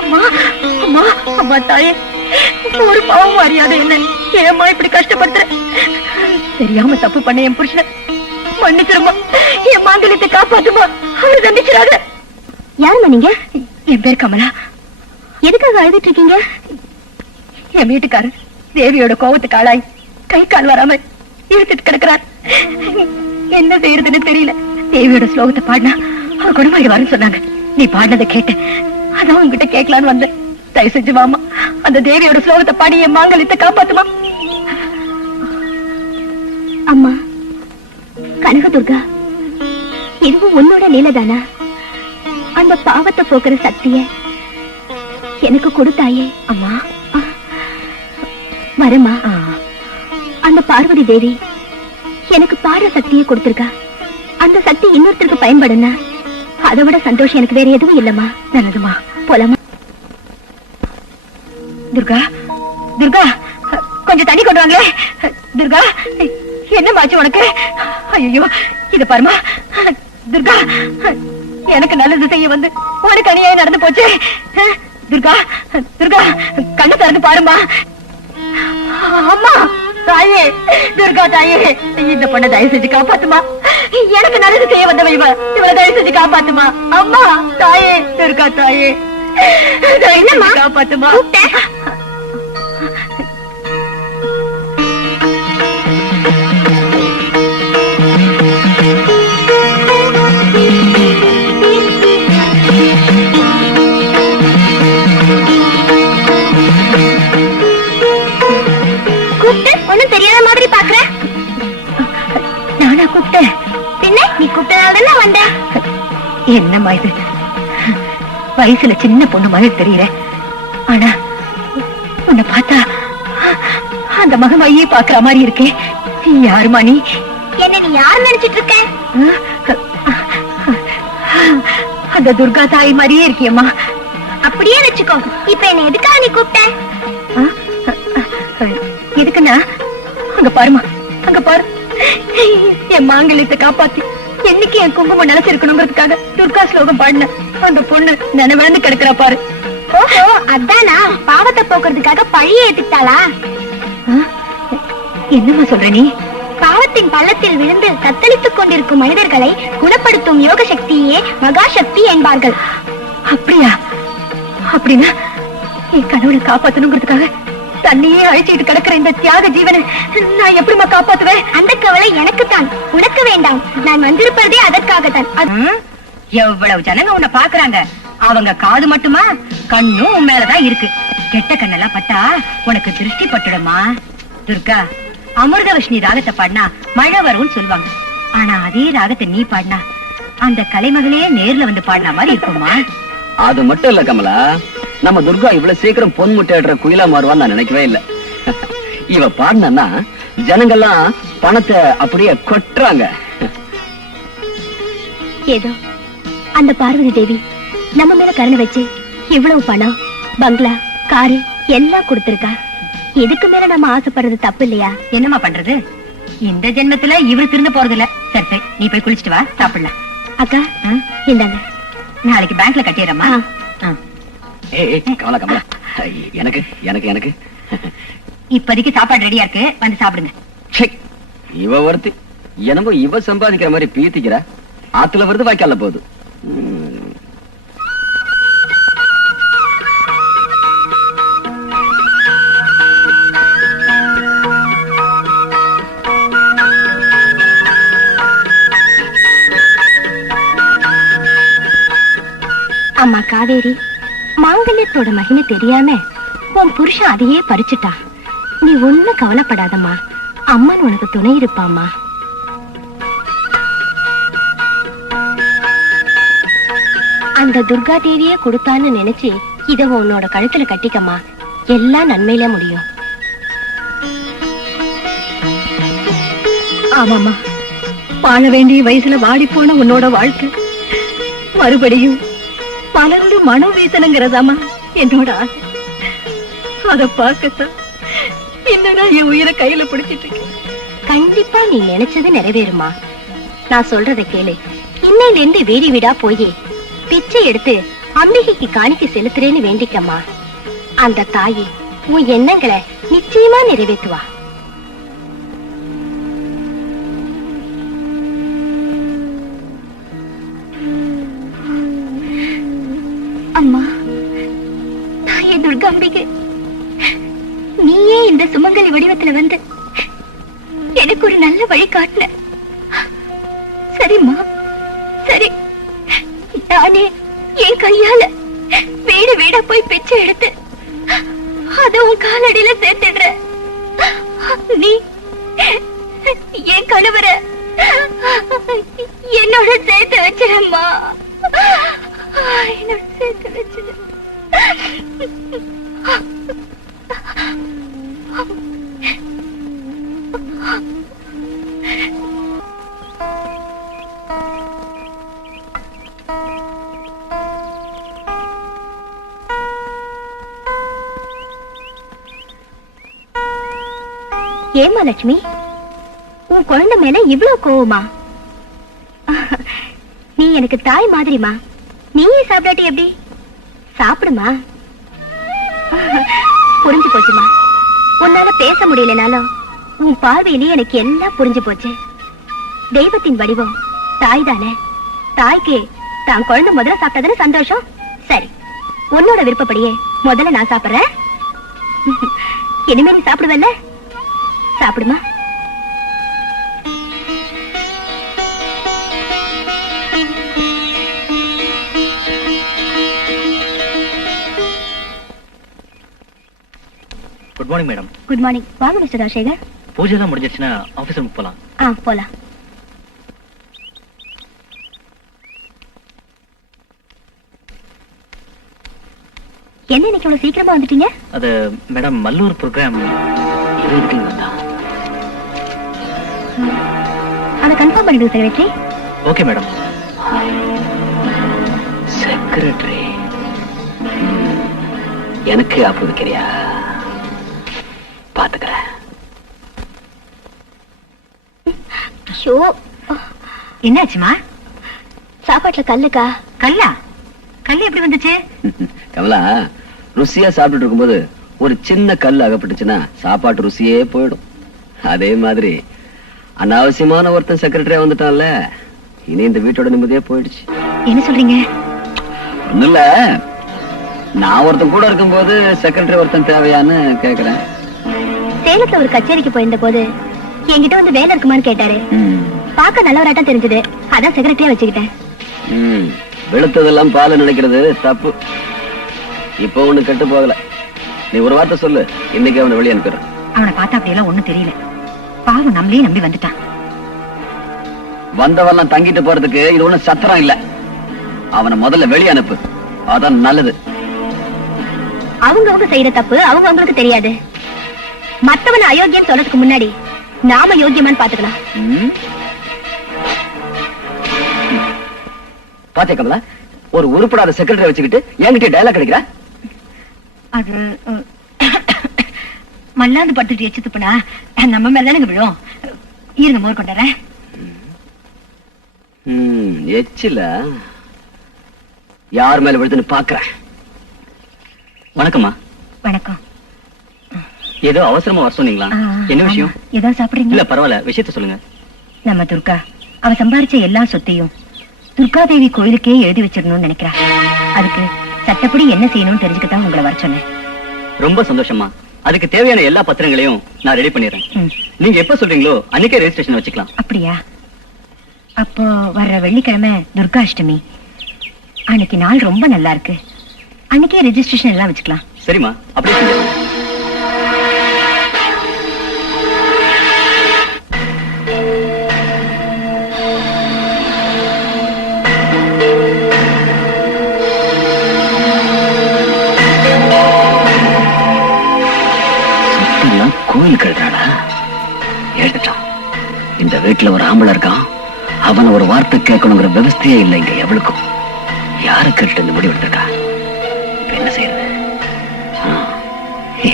அம்மா அம்மா அம்மா தாயே, ஒரு பாவம் அறியாத என்ன ஏம்மா இப்படி கஷ்டப்படுத்துற? தெரியாம தப்பு பண்ண என் புருஷனை மன்னிச்சிருமா, என் மாங்கல்யத்தை காப்பாத்துமா, அவரை தண்டிச்சிடாத. யாருமா நீங்க? என் பேர் கமலா. எதுக்காக அழுதுட்டு இருக்கீங்க? என் வீட்டுக்காரர் தேவியோட கோவத்துக்கு ஆளாய் கை கால் வராம இழுத்துட்டு கிடக்குறார். என்ன செய்யறதுன்னு தெரியல. தேவியோட ஸ்லோகத்தை பாடினா அவர் குணமாயிடுவாருன்னு சொன்னாங்க. நீ பாடினதை கேட்டேன், அதான் உங்ககிட்ட கேட்கலான்னு வந்தேன். தயவு செஞ்சு வாமா, அந்த தேவியோட ஸ்லோகத்தை பாடி என் மாங்கல்யத்தை காப்பாத்துமா. அம்மா கனகதுர்கா, இதுவும் உன்னோட லீலதானா? அந்த பாவத்தை போக்குற சக்திய எனக்கு கொடுத்தாயே. அம்மா வரமா, அந்த பார்வதி தேவி எனக்கு பாடுற சக்தியை கொடுத்திருக்கா. அந்த சக்தி இன்னொருத்தருக்கு பயன்படுனா அதை விட சந்தோஷம் எனக்கு வேற எதுவும் இல்லம்மா. நல்லதுமா, போலாமா? துர்கா துர்கா, கொஞ்சம் தண்ணி கொண்டு வாங்களே. துர்கா, என்னமாச்சு உனக்கு? ஐயோ, இத பாருமா துர்கா, எனக்கு நல்லது செய்ய வந்து உனக்கு அநியாயம் நடந்து போச்சு. துர்கா துர்கா, கண்ணு திறந்து பாருமா. அம்மா தாயே, துர்கா தாயே, இந்த பொண்ணை தயவு செஞ்சு காப்பாத்துமா. எனக்கு நல்லது செய்ய வந்தவ இவளை தயவு செஞ்சு காப்பாத்துமா. அம்மா தாயே, துர்கா தாயே, தயவு செஞ்சு காப்பாத்துமா. ஒண்ணும் தெரியாத மாதிரி பாக்குற. நானா கூப்பிட்டேன்? பின்ன நீ கூப்பிட்டதால வந்த. என்னம்மா இது, வயசுல சின்ன பொண்ணு மாதிரி தெரியற, ஆனா உன்னை பார்த்தா அந்த மகமாயே பாக்குற மாதிரி இருக்கே. யாருமா நீ? என்ன நீ யாரு நினைச்சிட்டு இருக்க? அந்த துர்கா தாய் மாதிரியே இருக்கியம்மா. அப்படியே வச்சுக்கோ. இப்ப என்ன எதுக்காக நீ கூப்பிட்ட? எதுக்குன்னா, அங்க பாருமா, அங்க பாரு, என் மாங்கல்யத்தை காப்பாத்தி என்னைக்கு என் குங்குமம் நினைச்சிருக்கணுங்கிறதுக்காக துர்கா ஸ்லோகம் பாடின அந்த பொண்ணு நினைவிழந்து கிடக்குறா பாரு. ஓஹோ, அதானா பாவத்தை போக்குறதுக்காக பழிய ஏத்துட்டாளா? என்னம்மா சொல்ற நீ? பாவத்தின் பள்ளத்தில் விழுந்து தத்தளித்துக் கொண்டிருக்கும் மனிதர்களை குணப்படுத்தும் யோக சக்தியே மகாசக்தி என்பார்கள். அப்படியா? அப்படின்னா என் கனவுல காப்பாத்தணுங்கிறதுக்காக தண்ணியே அழிச்சிட்டு கிடக்குற இந்த தியாக ஜீவனை நான் எப்படிமா காப்பாத்துவேன்? அந்த கவலை எனக்குத்தான், உனக்கு வேண்டாம். நான் வந்திருப்பதே அதற்காகத்தான். எவ்வளவு ஜனங்க உன்னை பாக்குறாங்க, அவங்க காது மட்டுமா, கண்ணும் உன் மேலதான் இருக்கு. கெட்ட கண்ணெல்லாம் பட்டா உனக்கு திருஷ்டி பட்டுடுமா. துர்கா, அமிர்தவஷ்ணி ராகத்தை பாடினா மழை வரும்னு சொல்லுவாங்க. ஆனா அதே ராகத்தை நீ பாடினா அந்த கலைமகளே நேர்ல வந்து பாடின மாதிரி இருக்குமா. அது மட்டும் இல்ல கமலா, நம்ம துர்கா இவ்வளவு சீக்கிரம் பொன் முட்டையிடுற குயிலா மாறுவான்னு நான் நினைக்கவே இல்ல. இவ பாடினா ஜனங்கள்லாம் பணத்தை அப்படியே கொட்டுறாங்க. ஏதோ அந்த பார்வதி தேவி நம்ம மேல கருணை வச்சு இவ்வளவு பணம், பங்களா, காரு எல்லாம் கொடுத்திருக்கா. இதுக்கு மேல நம்ம ஆசைப்படுறது தப்பு இல்லையா? என்னமா பண்றது, இந்த ஜென்மத்துல இவரு திருந்து போறது இல்ல. சரி சரி, நீ போய் குளிச்சுட்டு வா, சாப்பிடலாம். அக்கா இந்தாங்க, நாளைக்கு பேங்க்ல கட்டிடுறமா. கமலா கமலா, எனக்கு எனக்கு எனக்கு இப்போதைக்கு சாப்பாடு ரெடியா இருக்கு, வந்து சாப்பிடுங்க. இவ ஒருத்தி என்னமோ இவ சம்பாதிக்கிற மாதிரி பீத்திக்கிற. ஆத்துல வருது, வாய்க்கால போகுது. அம்மா காவேரி, மாங்கல்யத்தோட மகிமை தெரியாம உன் புருஷன் அதையே பறிச்சுட்டான். நீ ஒண்ணும் கவலைப்படாதம்மா, அம்மன் உனக்கு துணை இருப்பாம்மா. அந்த துர்கா தேவியே கொடுத்தான்னு நினைச்சு இத உன்னோட கழுத்துல கட்டிக்கம்மா, எல்லாம் நன்மையில முடியும். ஆமாமா, வாழ வேண்டிய வயசுல வாடி போன உன்னோட வாழ்க்கை மறுபடியும் பலர்ந்து மனம் வீசணுங்கிறதாமா என்னோட ஆசை. அத பார்க்கத்தான் இன்னும் நான் என் உயிரை கையில பிடிச்சிட்டு இருக்கேன். கண்டிப்பா நீ நினைச்சது நிறைவேறுமா. நான் சொல்றத கேளு. இன்னையில இருந்து வீடு வீடா போய் பிச்சை எடுத்து அம்பிகைக்கு காணிக்கை செலுத்துறேன்னு வேண்டிக்கம்மா. அந்த தாயி உன் எண்ணங்களை நிச்சயமா நிறைவேற்றுவா. அம்மா, தாயே துர்காம்பிகை, நீயே இந்த சுமங்கலி வடிவத்துல வந்து எனக்கு ஒரு நல்ல வழி காட்டின. சரிம்மா, சரி. நானே என் கையால வீடு வீடா போய் பிச்சை எடுத்து அத உன் காலடியில சேர்த்துடுற. நீ என் கணவரை என்னோட சேர்த்து வச்சிடம்மா, என்னோட சேர்த்து வச்சிட. ஏமா லட்சுமி, உன் குழந்தை மேல இவ்வளவு கோவமா? நீ எனக்கு தாய் மாதிரிமா. நீயே சாப்பிடாட்டி எப்படி? சாப்பிடுமா. புரிஞ்சு போச்சுமா. உன்னால பேச முடியலனாலும் உன் பார்வையிலேயே எனக்கு எல்லாம் புரிஞ்சு போச்சு. தெய்வத்தின் வடிவம் தாய் தானே. தாய்க்கு தான் குழந்தை முதல்ல சாப்பிட்டதுன்னு சந்தோஷம். சரி, உன்னோட விருப்பப்படியே முதல்ல நான் சாப்பிடுறேன். இனிமே நீ சாப்பிடுவல்ல? சாப்பிடுமா. Good morning madam. Good morning. வாங்க மிஸ்டர் ராஜசேகர். பூஜை எல்லாம் முடிஞ்சிருச்சுன்னா ஆபீஸ் ரூமுக்கு போலாம். போலாம். என்ன இன்னைக்கு இவ்வளவு சீக்கிரமா வந்துட்டீங்க? அது மேடம், மல்லூர் ப்ரோக்ராம் வந்தா. அத கன்ஃபார்ம் பண்ணிடுங்க செக்ரட்டரி. Okay madam. செக்ரட்டரி எனக்கு ஆப்பு வைக்கிறியா? பாத்துக்கிறேன். என்னாச்சுமா? சாப்பாட்டுல கல்லுக்கா? கல்லா? கல்லு எப்படி வந்துச்சு? கமலா, ருசியா சாப்பிட்டு இருக்கும்போது ஒரு சின்ன கல் அகப்பட்டுச்சுன்னா சாப்பாட்டு ருசியே போயிடும். அதே மாதிரி அனாவசியமான ஒருத்தன் செக்ரட்டரியா வந்துட்டான்ல, இனி இந்த வீட்டோட நிம்மதியே போயிடுச்சு. என்ன சொல்றீங்க? ஒண்ணும் இல்ல, நான் ஒருத்தன் கூட இருக்கும்போது செக்ரட்டரி ஒருத்தன் தேவையான்னு கேக்குறேன். சேலத்துல ஒரு கச்சேரிக்கு போயிருந்த போது என்கிட்ட வந்து வேலை இருக்குமான்னு கேட்டாரு. பார்க்க நல்லவராட்டம் தெரிஞ்சது, அதான் செக்ரட்டரியா வச்சுக்கிட்டேன். வெளுத்ததெல்லாம் பால நினைக்கிறது தப்பு. இப்ப ஒண்ணு கெட்டு போகல. நீ ஒரு வார்த்தை சொல்லு, இன்னைக்கு அவனை வெளியே அனுப்பிடுறேன். அவனை பார்த்தா அப்படியெல்லாம் ஒண்ணும் தெரியல. பாவம் நம்மளே நம்பி வந்துட்டான். வந்தவெல்லாம் தங்கிட்டு போறதுக்கு இது ஒண்ணு சத்திரம் இல்ல. அவனை முதல்ல வெளியே அனுப்பு, அதான் நல்லது. அவங்க செய்யற தப்பு அவங்களுக்கு தெரியாது. மத்தவனை அயோக்கியம் சொல்றதுக்கு முன்னாடி நாம யோக்கியமான்னு பாத்துக்கலாம். பாத்தே கமலா, ஒரு உருப்படாத செக்ரட்டரி வச்சுக்கிட்டு என்கிட்ட டயலாக் கிடைக்கிறா? அது மல்லாந்து பட்டுட்டு எச்சு துப்புனா நம்ம மேலதானுங்க விழும். இருங்க, மோர் கொண்டாரேன். எச்சில யார் மேல விழுதுன்னு பாக்குறேன். வணக்கம்மா. வணக்கம். ஏதோ அவசரமா வர சொன்னீங்களா? என்ன விஷயம்? ஏதோ சாப்பிடுறீங்க? இல்ல பரவாயில்ல, விஷயத்த சொல்லுங்க. நம்ம துர்கா அவ சம்பாரிச்ச எல்லா சொத்தையும் துர்காதேவி கோயிலுக்கே எழுதி வச்சிடணும்னு நினைக்கிறா. அதுக்கு சட்டப்படி என்ன செய்யணும்னு தெரிஞ்சுக்கத்தான் உங்களை வர சொன்னேன். ரொம்ப சந்தோஷமா. அதுக்கு தேவையான எல்லா பத்திரங்களையும் நான் ரெடி பண்ணிடுறேன். நீங்க எப்ப சொல்றீங்களோ அன்னைக்கே ரெஜிஸ்ட்ரேஷன் வச்சுக்கலாம். அப்படியா? அப்போ வர்ற வெள்ளிக்கிழமை துர்காஷ்டமி. அன்னைக்கு நாள் ரொம்ப நல்லா இருக்கு. அன்னைக்கே ரெஜிஸ்ட்ரேஷன் எல்லாம் வச்சுக்கலாம். சரிம்மா, அப்படியே செஞ்சிடலாம். கோயில் கழுதாடா எழுதிட்டான். இந்த வீட்டுல ஒரு ஆம்பளை இருக்கான், அவன் ஒரு வார்த்தை கேட்கணுங்கிற விவஸ்தையே இல்லை இங்க எவளுக்கும். யாரு கேட்டு இந்த முடிவு எடுத்திருக்கா? என்ன செய்யறது?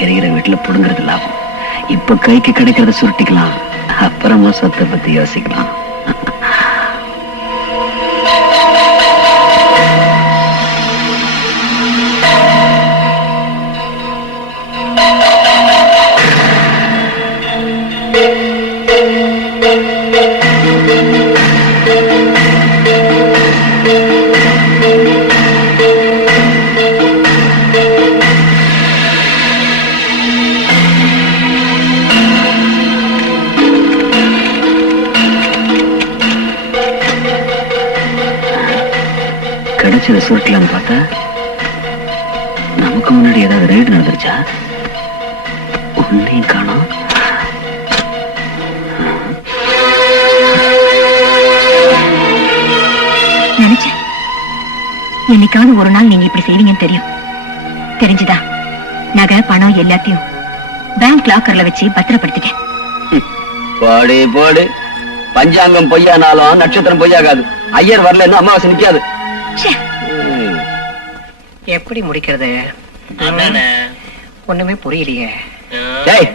எரிகிற வீட்டுல புடுங்கிறது லாபம். இப்ப கைக்கு கிடைக்கிறத சுருட்டிக்கலாம், அப்புறமா சொத்தை பத்தி யோசிக்கலாம். வச்சதை சுருட்டலான்னு பார்த்தா நமக்கு முன்னாடி ஏதாவது ரைடு நடந்துருச்சா? ஒன்னையும் காணோம். நினைச்சேன் என்னைக்காவது ஒரு நாள் நீங்க இப்படி செய்வீங்கன்னு தெரியும். தெரிஞ்சுதா நகை பணம் எல்லாத்தையும் பேங்க் லாக்கர்ல வச்சு பத்திரப்படுத்திட்டேன். பாடு பாடு. பஞ்சாங்கம் பொய்யானாலும் நட்சத்திரம் பொய்யாகாது. ஐயர் வரலன்னு அமாவாசை நிக்காது. எப்படி முடிக்கிறது? ஒண்ணுமே புரியலையே. டேய்,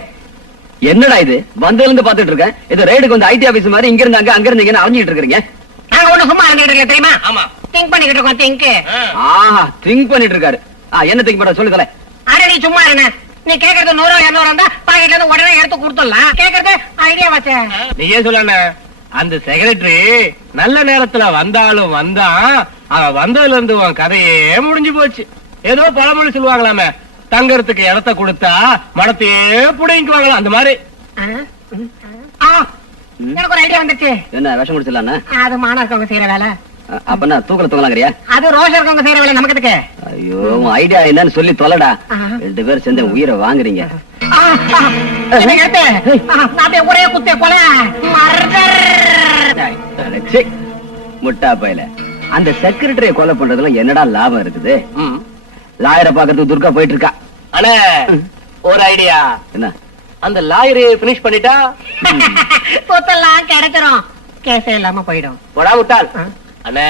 என்னடா இது? வந்ததுல இருந்து பாத்துட்டு இருக்கேன். இது ரைடுக்கு வந்து ஐடி ஆபீஸ் மாதிரி இங்க இருந்து அங்க இருந்து இங்க அலைஞ்சிட்டு இருக்கீங்க. நாங்க ஒண்ணு சும்மா இருந்துட்டு இருக்கல தெரியுமா? ஆமா. திங்க் பண்ணிக்கிட்டு இருக்கோம். திங்க். ஆஹா, திங்க் பண்ணிட்டு இருக்காரு. என்ன திங்க் பண்ண சொல்லு தல. அட நீ சும்மா இருங்க. நீ கேக்குறது 100 200 இருந்தா பாக்கெட்ல இருந்து உடனே எடுத்து கொடுத்துடலாம். கேக்குறது ஐடியா வச்ச. நீ ஏன் சொல்லல? அந்த செக்ரட்டரி நல்ல நேரத்துல வந்தாலும் வந்தான். அவன் வந்ததுல இருந்து உன் கதையே முடிஞ்சு போச்சு. ஏதோ பழமொழி சொல்லுவாங்களாமே, தங்கறதுக்கு இடத்த கொடுத்தா மடத்தையே புடிங்குவாங்களாம். அந்த மாதிரி. எனக்கு ஒரு ஐடியா வந்துச்சு. என்ன விஷம் குடிச்சலானா? அது மானா இருக்கவங்க செய்யற வேலை. அப்பனா தூக்கல தூங்கலாங்கறியா? அது ரோஷா இருக்கவங்க செய்யற வேலை. நமக்கு எதுக்கு? ஐயோ, உன் ஐடியா என்னன்னு சொல்லி தொலைடா. 2 பேரும் சேர்ந்து உயிரை வாங்குறீங்க. ஒரே குத்தே போல முட்டா பையல. அந்த செக்ரட்டரிய கொலை பண்றதுல என்னடா லாபம் இருக்குது? லாயரை பாக்குறதுக்கு துர்கா போயிட்டு இருக்கா. அண்ணே, ஒரு ஐடியா. என்ன? அந்த லாயரை பினிஷ் பண்ணிட்டா சொத்தெல்லாம் கிடைச்சிரும். கேஸே இல்லாம போயிடும். போடா முட்டாள். அண்ணே,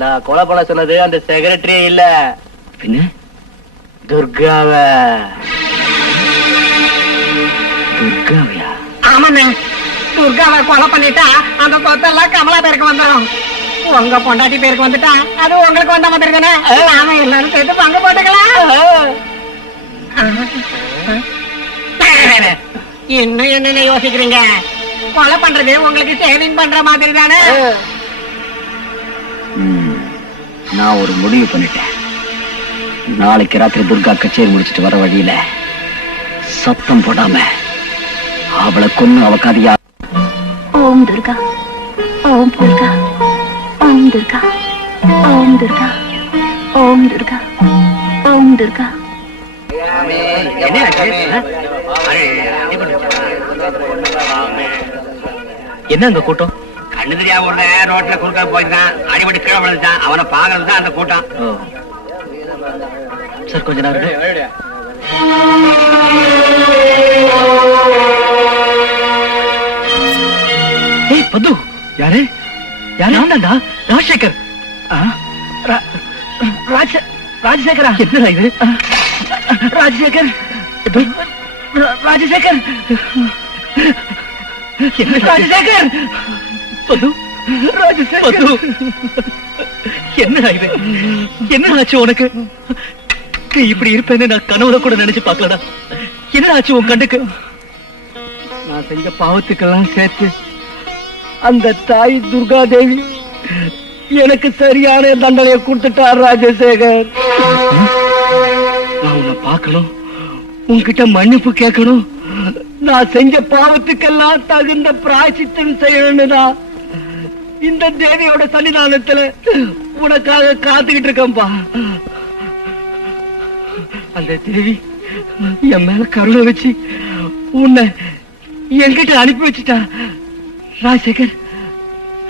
நான் கொலை பண்ண சொன்னது அந்த செக்ரட்டரியே இல்ல, பின்ன துர்காவ. துர்காவையா? ஆமாண்ணே, துர்காவை கொலை பண்ணிட்டா அந்த சொத்தெல்லாம் கமலா பேருக்கு வந்துடும். உங்க பொண்டாட்டி பேருக்கு வந்துட்டா அது உங்களுக்கு வந்த மாதிரி தானே. நாம எல்லாரும் சேர்த்து பங்கு போட்டுக்கலாம். இன்னும் என்னென்ன யோசிக்கிறீங்க? கொலை பண்றது உங்களுக்கு சேவிங் பண்ற மாதிரி தானே. நான் ஒரு முடிவு பண்ணிட்டேன். நாளைக்கு ராத்திரி துர்கா கச்சேரி முடிச்சிட்டு வர வழியில சத்தம் போடாம அவளை கொன்னு அவ கதையா. ஓம் துர்கா, ஓம் துர்கா, ஓம் துர்கா, ஓம் துர்கா, ஓம் துர்கா, ஓம் துர்கா. என்ன அங்க கூட்டம்? கண்ணு தெரியா ஒரு ரோட்ல குறுக்க போயிருக்கான். அடிபட்டு கீழே விழுந்துட்டான். அவனை பாக்குறது தான் அந்த கூட்டம். சார் கொஞ்ச நேரம். ஏய் பத்து, யாரு? யாரு? நான்தான்டா, ராஜசேகர். ராஜசேகரா? என்னடா இது? ராஜசேகர், ராஜசேகர், ராஜசேகர், பத்து, ராஜசேகர். என்னடா இது? என்ன ஆச்சு உனக்கு? நீ இப்படி இருப்பேன்னு நான் கனவுல கூட நினைச்சு பார்க்கலடா. என்ன ஆச்சு உன் கண்ணுக்கு? நான் செஞ்ச பாவத்துக்கெல்லாம் சேர்த்து அந்த தாய் துர்கா தேவி எனக்கு சரியான தண்டனையை கொடுத்துட்டார் ராஜசேகர். நான் உன்னை பார்க்கணும், உன்கிட்ட மன்னிப்பு கேட்கணும், நான் செஞ்ச பாவத்துக்கெல்லாம் தகுந்த பிராயச்சித்தம் செய்யணும்னுதான் இந்த தேவியோட சன்னிதானத்துல உனக்காக காத்துக்கிட்டு இருக்கேன்பா. அந்த தேவி என் மேல கருணை வச்சு உன்னை என்கிட்ட அனுப்பி வச்சுட்டா. ராஜசேகர்,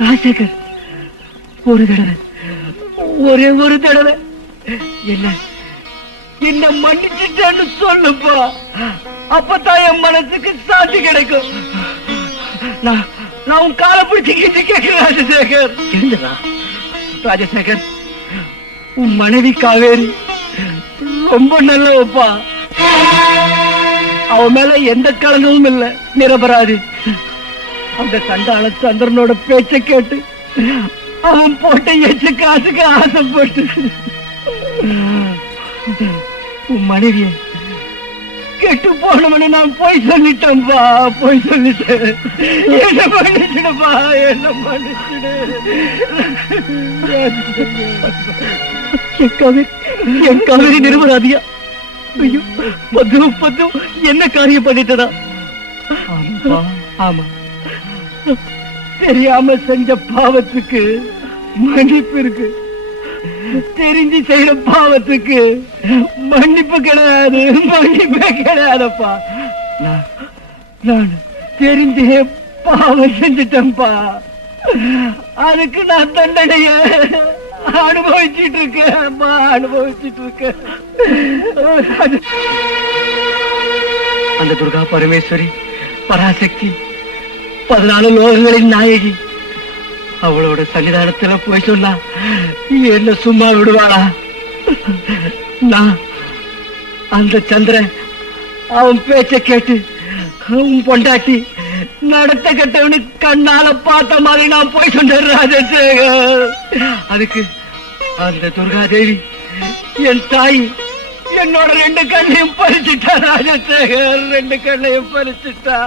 ராஜசேகர், ஒரு தடவை, ஒரே ஒரு தடவை என்ன மன்னிச்சுட்டேன்னு சொல்லுப்பா. அப்பதான் என் மனசுக்கு சாந்தி கிடைக்கும். நான் உன் காலை பிடிச்சு கிட்டு கேட்கிறேன் ராஜசேகர். எழுந்துடா. ராஜசேகர், உன் மனைவி காவேரி ரொம்ப நல்லவப்பா. அவ மேல எந்த கலங்கமும் இல்ல, நிரபராதி. அந்த சண்டாள சந்திரனோட பேச்சை கேட்டு அவன் போட்ட எச்ச காசுக்கு ஆசைப்பட்டு உன் மனைவிய கெட்டு போனவன நான் போய் சொல்லிட்டேன்பா, போய் சொல்லிட்டேன். என்ன பண்ணிச்சுடுப்பா, என்ன பண்ணிச்சுடு. என் காவேரி நிரபராதியா? ஐயோ பத்து பத்து, என்ன காரியம் பண்ணிட்டதா? ஆமா, தெரியாம செஞ்ச பாவத்துக்கு மன்னிப்பு இருக்கு. தெரிஞ்சு செய்யற பாவத்துக்கு மன்னிப்பு கிடையாது, மன்னிப்பே கிடையாதப்பா. நான் தெரிஞ்சே பாவம் செஞ்சுட்டேன்ப்பா. அதுக்கு நான் தண்டனைய அனுபவிச்சுட்டு இருக்கேன், அனுபவிச்சுட்டு இருக்கேன். அந்த துர்கா பரமேஸ்வரி பராசக்தி 14 லோகங்களின் நாயகி, அவளோட சன்னிதானத்துல போய் சொன்னா என்ன சும்மா விடுவாளா? நான் அந்த சந்திரன் அவன் பேச்ச கேட்டு அவன் பொண்டாட்டி நடத்த கட்டவனு கண்ணால பார்த்த மாதிரி நான் போய் சொன்னேன் ராஜசேகர். அதுக்கு அந்த துர்காதேவி என் தாய் என்னோட 2 கண்ணையும் பறிச்சுட்டா ராஜசேகர், 2 கண்ணையும் பறிச்சுட்டா.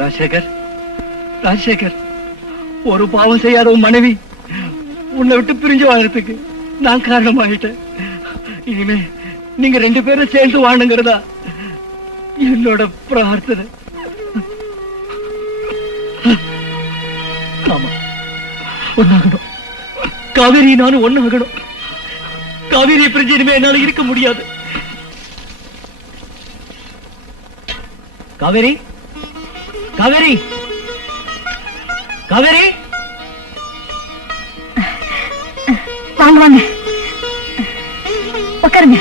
ராஜசேகர், ராஜசேகர், ஒரு பாவம் செய்யாத உன் மனைவி உன்னை விட்டு பிரிஞ்சு வாழறதுக்கு நான் காரணமாயிட்டேன். இனிமே நீங்க 2 பேரும் சேர்ந்து வாழுங்கிறதா என்னோட பிரார்த்தனை. ஆமா, ஒன்னாகணும். காவேரி நானும் ஒன்னாகணும். காவேரியை பிரிஞ்சு இனிமே என்னால இருக்க முடியாது. காவேரி, காவேரி, காவேரி, வாங்க வாங்க உட்காருங்க.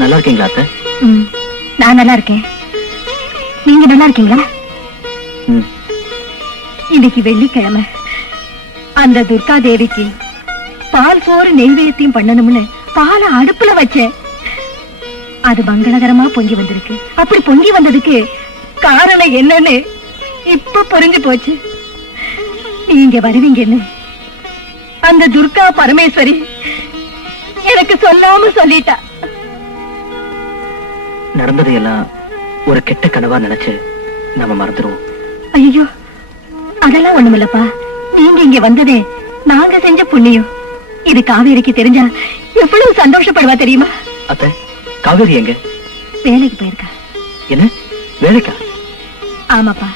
நல்லா இருக்கீங்களா அத்தை? நான் நல்லா இருக்கேன். நீங்க நல்லா இருக்கீங்களா? இன்னைக்கு வெள்ளிக்கிழமை. அந்த துர்கா தேவிக்கு பால் சோறு நெய்வேத்தியம் பண்ணணும்னு பாலை அடுப்புல வச்சேன். அது மங்களகரமா பொங்கி வந்திருக்கு. அப்படி பொங்கி வந்ததுக்கு காரணம் என்னன்னு இப்ப புரிஞ்சு போச்சு. நீங்க வருவீங்கன்னு அந்த துர்கா பரமேஸ்வரி எனக்கு சொல்லாம சொல்லிட்டா. நடந்ததையெல்லாம் ஒரு கெட்ட கனவா நினைச்சு நாம மறந்துடுவோம். ஐயோ, அதெல்லாம் ஒண்ணுமில்லப்பா. நீங்க இங்க வந்ததே நாங்க செஞ்ச புண்ணியம். இது காவேரிக்கு தெரிஞ்சா எவ்வளவு சந்தோஷப்படுவா தெரியுமா? அத்தை, காவேரி எங்க? வேலைக்கு போயிருக்கா. என்ன வேலைக்கா? ஆமாப்பா,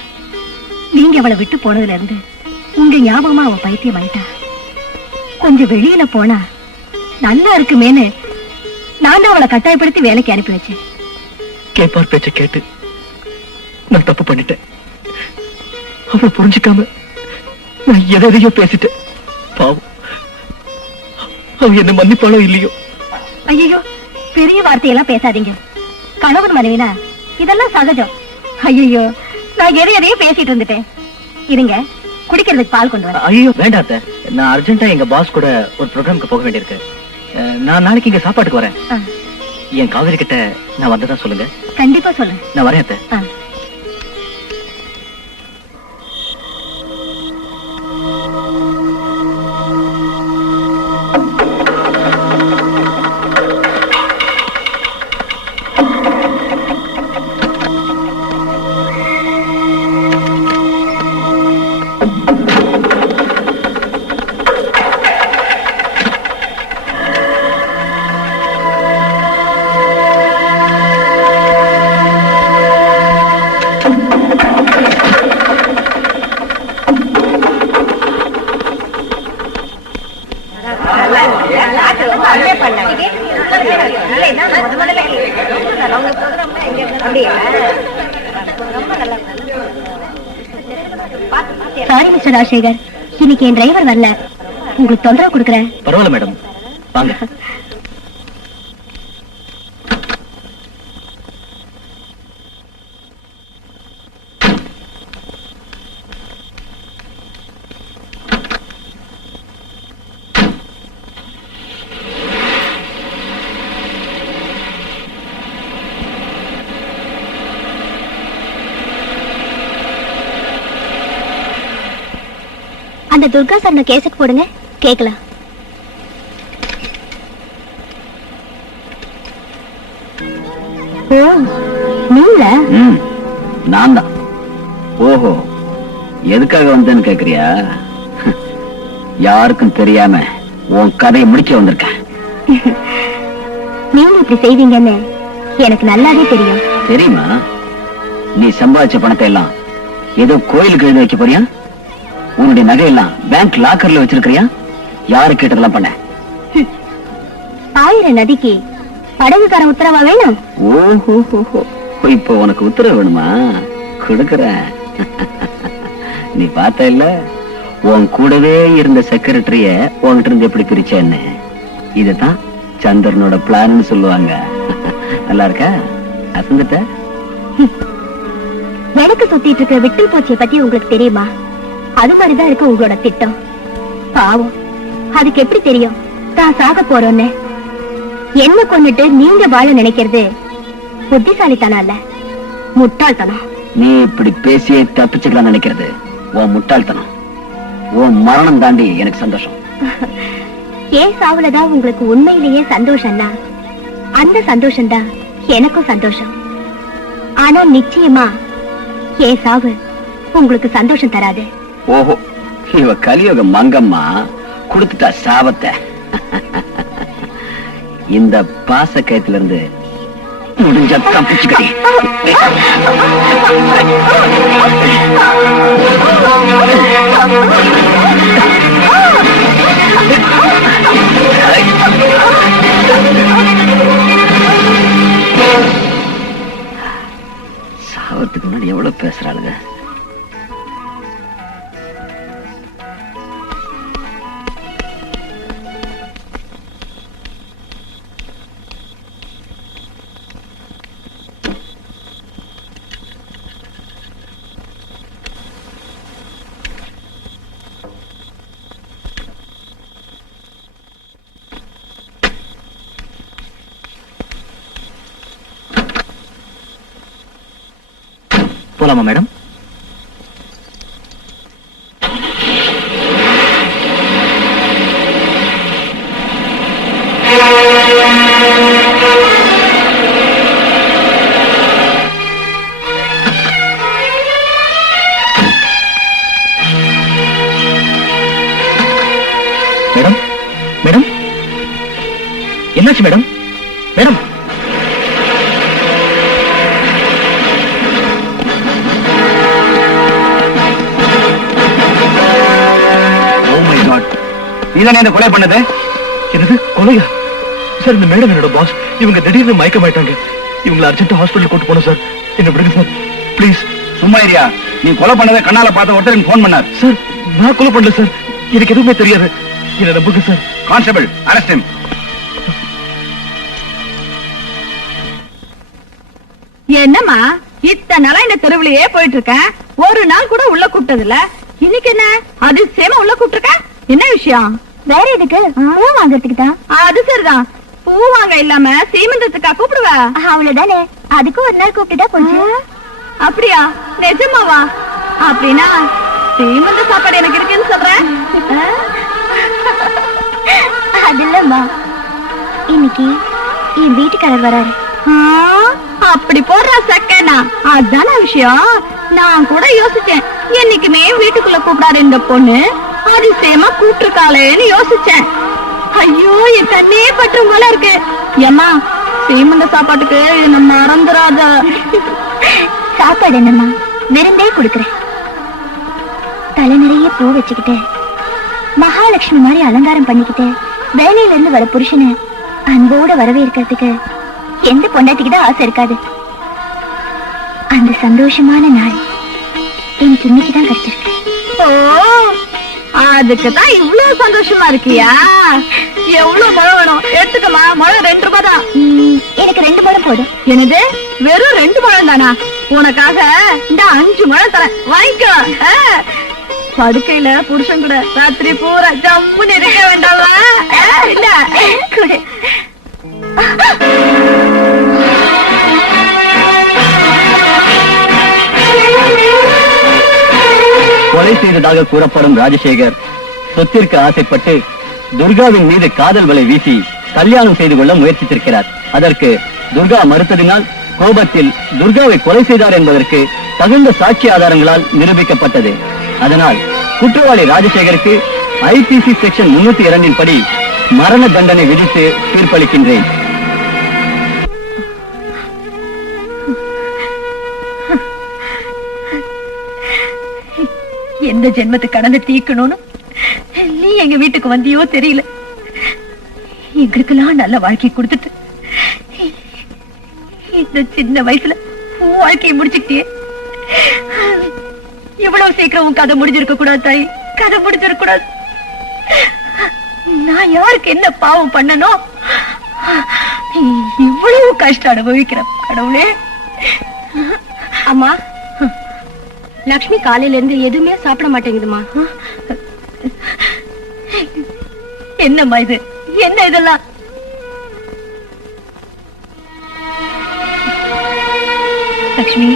நீங்க அவளை விட்டு போனதுல இருந்து உங்க ஞாபகமா அவ பைத்தியம் ஆயிட்டா. கொஞ்சம் வெளியில போனா நல்லா இருக்குமேன்னு நான் தான் அவளை கட்டாயப்படுத்தி வேலைக்கு அனுப்பி வச்சேன். கேப்பார் பேச்ச கேட்டு நான் தப்பு பண்ணிட்டேன். அவ புரிஞ்சுக்காம நான் எதையோ பேசிட்டேன். பாவம், அவ என்ன மன்னிப்பாளோ இல்லையோ. ஐயோ, பெரிய வார்த்தையெல்லாம் பேசாதீங்க. கணவன் மனைவினா இதெல்லாம் சகஜம். ஐயோ, நான் எதையோ பேசிட்டு இருந்துட்டேன். இருங்க, குடிக்கிறதுக்கு பால் கொண்டு வர. ஐயோ வேண்டாம் அத்தை, நான் அர்ஜென்ட்டா எங்க பாஸ் கூட ஒரு ப்ரோக்ராம்க்கு போக வேண்டியிருக்கு. நான் நாளைக்கு இங்க சாப்பாட்டுக்கு வரேன். என் காவேரி கிட்ட நான் வந்ததா சொல்லுங்க. கண்டிப்பா சொல்லுங்க. நான் வரேன் அத்தை. சாரி மிஸ்டர் ராஜசேகர், இன்னைக்கு என் டிரைவர் வரல. உங்களுக்கு தொந்தரவு கொடுக்குறேன். பரவாயில்ல மேடம், வாங்க. அந்த துர்கா சார் கேசட் போடுங்க, கேக்கலாம். ஓ, நீங்களா? நான் தான். ஓஹோ, எதுக்காக வந்தேன்னு கேக்குறியா? யாருக்கும் தெரியாம உன் கதையை முடிச்சு வந்திருக்கேன். நீங்க இப்படி செய்வீங்கன்னு எனக்கு நல்லாவே தெரியும். தெரியுமா? நீ சம்பாதிச்ச பணத்தை எல்லாம் ஏதோ கோயிலுக்கு எழுதி வைக்க போறியா? உன்னுடைய நகையெல்லாம் பேங்க் லாக்கர்ல வச்சிருக்கிறியா? யாரு கேட்டதெல்லாம் பண்ண? 1000 நதிக்கு படகுக்காரன் உத்தரவா வேணும்? ஓஹோ, இப்போ உனக்கு உத்தரவு வேணுமா? கொடுக்கறேன். நீ பார்த்த இல்ல, உன் கூடவே இருந்த செக்ரட்டரிய உன்கிட்ட இருந்து எப்படி பிரிச்சேன்னு. இதுதான் சந்திரனோட பிளான்னு சொல்லுவாங்க. நல்லா இருக்கா? அசந்துட்ட? விளக்கு சுத்திட்டு இருக்க விட்டில் பூச்சியை பத்தி உங்களுக்கு தெரியுமா? அது மாதிரிதான் இருக்கு உங்களோட திட்டம். பாவம், அதுக்கு எப்படி தெரியும் தான் சாக போறோன்னு? என்ன கொண்டுட்டு நீங்க வாழ நினைக்கிறது புத்திசாலித்தனம் இல்ல, முட்டாள்தனம். நீ இப்படி பேசியே தப்பிச்சுக்கலாம் நினைக்கிறது உன் முட்டாள்தனம். உன் மரணம் தாண்டி எனக்கு சந்தோஷம். ஏன் சாவுலதான் உங்களுக்கு உண்மையிலேயே சந்தோஷம்னா அந்த சந்தோஷம் தான் எனக்கும் சந்தோஷம். ஆனா நிச்சயமா ஏன் சாவு உங்களுக்கு சந்தோஷம் தராது. ஓஹோ, இவ கலியுக மங்கம்மா கொடுத்துட்டா சாபத்தை. இந்த பாச கயத்துல இருந்து முடிஞ்ச தப்பிச்சுக்கடி. சாவத்துக்கு முன்னாடி எவ்வளவு பேசுறாளுங்க. போலாமா மேடம்? மேடம், மேடம், என்னாச்சு மேடம்? மேடம், நீதானே இந்த கொலை பண்ணது? என்னது கொலையா? சார், இந்த மேடம் என்னோட பாஸ். இவங்க திடீர்னு மயக்கமாயிட்டாங்க. இவங்களை அர்ஜென்ட்டா ஹாஸ்பிட்டல் கூட்டு போனோம் சார். என்ன விடுங்க சார், ப்ளீஸ். சும்மா இரியா. நீ கொலை பண்ணதை கண்ணால பார்த்த ஒருத்தர் எனக்கு போன் பண்ணார். சார், நான் கொலை பண்ணல சார். எனக்கு எதுவுமே தெரியாது. என்ன நம்புங்க சார். Constable, arrest him. என்னம்மா இத்தனை நாளா இந்த தெருவிலேயே போயிட்டு இருக்கேன், ஒரு நாள் கூட உள்ள கூப்பிட்டதில்ல. இன்னைக்கு என்ன அதிசயமா உள்ள கூப்பிட்டுருக்க? என்ன விஷயம்? வேற எதுக்கு? பூ வாங்கறதுக்கு தான். அது சரிதான், பூ வாங்க இல்லாம சீமந்தத்துக்கா கூப்பிடுவ? அவ்வளவுதானே, அதுக்கும் ஒரு நாள் கூப்பிட்டுட்டா போச்சு. அப்படியா? நிஜமாவா? அப்படின்னா சீமந்த சாப்பாடு எனக்கு இருக்குன்னு சொல்றேன். அது இல்லம்மா, இன்னைக்கு என் வீட்டுக்காரர் வராரு. அப்படி போடுறா சக்கனா, அதான விஷயம். நான் கூட யோசிச்சேன், என்னைக்குமே வீட்டுக்குள்ள கூப்பிடாரு இந்த பொண்ணு, அதிசயமா கூப்பிட்டுருக்காளேன்னு யோசிச்சேன். ஐயோ, என் கண்ணே பற்றும் போல இருக்கு. ஏம்மா, சீமந்த சாப்பாட்டுக்கு என்ன மறந்துடாத. சாப்பாடு என்னம்மா, விருந்தே கொடுக்கறேன். தலை நிறைய பூ வச்சுக்கிட்டு மகாலட்சுமி மாதிரி அலங்காரம் பண்ணிக்கிட்டு வேலையில இருந்து வர புருஷனை அன்போட வரவேற்கிறதுக்கு எந்த பொண்டாட்டிக்கு ஆசை இருக்காது. அந்த சந்தோஷமான நாள் எனக்கு இன்னைக்குதான் கிடைச்சிருக்கு. ஓ, அதுக்குதான் இவ்வளவு சந்தோஷமா இருக்கியா? எவ்வளவு பழம் வேணும்? எடுத்துக்கமா, முழம் 2 ரூபாய் தான். எனக்கு 2 பழம் போதும். என்னது, வெறும் 2 பழம் தானா? உனக்காக இந்த 5 முழம் தரேன், வாங்கிக்கோ. படுக்கையில புருஷன் கூட ராத்திரி பூரா ஜம்முன்னு இருக்க வேண்டாமா? இல்ல கொடு. கொலை செய்ததாக கூறப்படும் ராஜசேகர் சொத்திற்கு ஆசைப்பட்டு துர்காவின் மீது காதல் வலை வீசி கல்யாணம் செய்து கொள்ள முயற்சித்திருக்கிறார். அதற்கு துர்கா மறுத்ததினால் கோபத்தில் துர்காவை கொலை செய்தார் என்பதற்கு தகுந்த சாட்சி ஆதாரங்களால் நிரூபிக்கப்பட்டது. அதனால் குற்றவாளி ராஜசேகருக்கு ஐபிசி செக்ஷன் 302 படி மரண தண்டனை விதித்து தீர்ப்பளிக்கின்றேன். எந்த ஜென்மத்து கடனை தீக்கணும்னு நீ எங்க வீட்டுக்கு வந்தியோ தெரியல. எங்களுக்கெல்லாம் நல்ல வாழ்க்கை கொடுத்துட்டு இந்த சின்ன வயசுல உன் வாழ்க்கையை முடிச்சுக்கிட்டே. இவ்வளவு சீக்கிரம் உன் கதை முடிஞ்சிருக்க கூடாது தாய், கதை முடிஞ்சிருக்க கூடாது. நான் யாருக்கு என்ன பாவம் பண்ணனோ இவ்வளவு கஷ்டம் அனுபவிக்கிறேன் கடவுளே. அம்மா, லக்ஷ்மி காலையில இருந்து எதுவுமே சாப்பிட மாட்டேங்குதுமா. என்னம்மா இது, என்ன இதெல்லாம்? லக்ஷ்மி,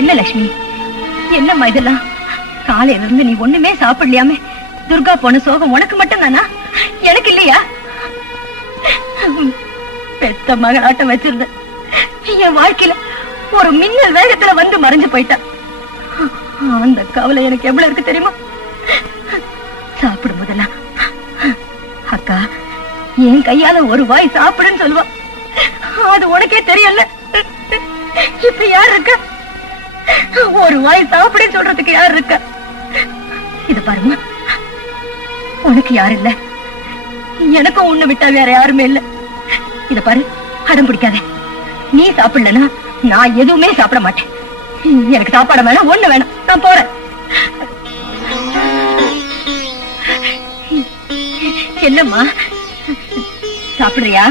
என்ன லக்ஷ்மி, என்னம்மா இதெல்லாம்? காலையில இருந்து நீ ஒண்ணுமே சாப்பிடலையாமே. துர்கா போன சோகம் உனக்கு மட்டும் தானா, எனக்கு இல்லையா? பெத்த மகனாட்டம் வச்சிருந்த என் வாழ்க்கையில ஒரு மின்னல் வேகத்துல வந்து மறைஞ்சு போயிட்டா. அந்த கவலை எனக்கு எவ்வளவு இருக்கு தெரியுமா? சாப்பிடும் போதெல்லாம் அக்கா என் கையால ஒரு வாய் சாப்பிடுன்னு சொல்லுவா. அது உனக்கே தெரியல. இப்ப யார் இருக்கா? ஒரு வாய் சாப்பிடுன்னு சொல்றதுக்கு யார் இருக்கா? இது பாருமா, உனக்கு யாரு இல்ல, எனக்கும் உன்னை விட்டா வேற யாருமே இல்ல. இத பாரு, அடம் பிடிக்காத. நீ சாப்பிடலன்னா நான் எதுவுமே சாப்பிட மாட்டேன். எனக்கு சாப்பாடு வேணாம், ஒண்ணு வேணாம், நான் போறேன். என்னம்மா சாப்பிடுறியா?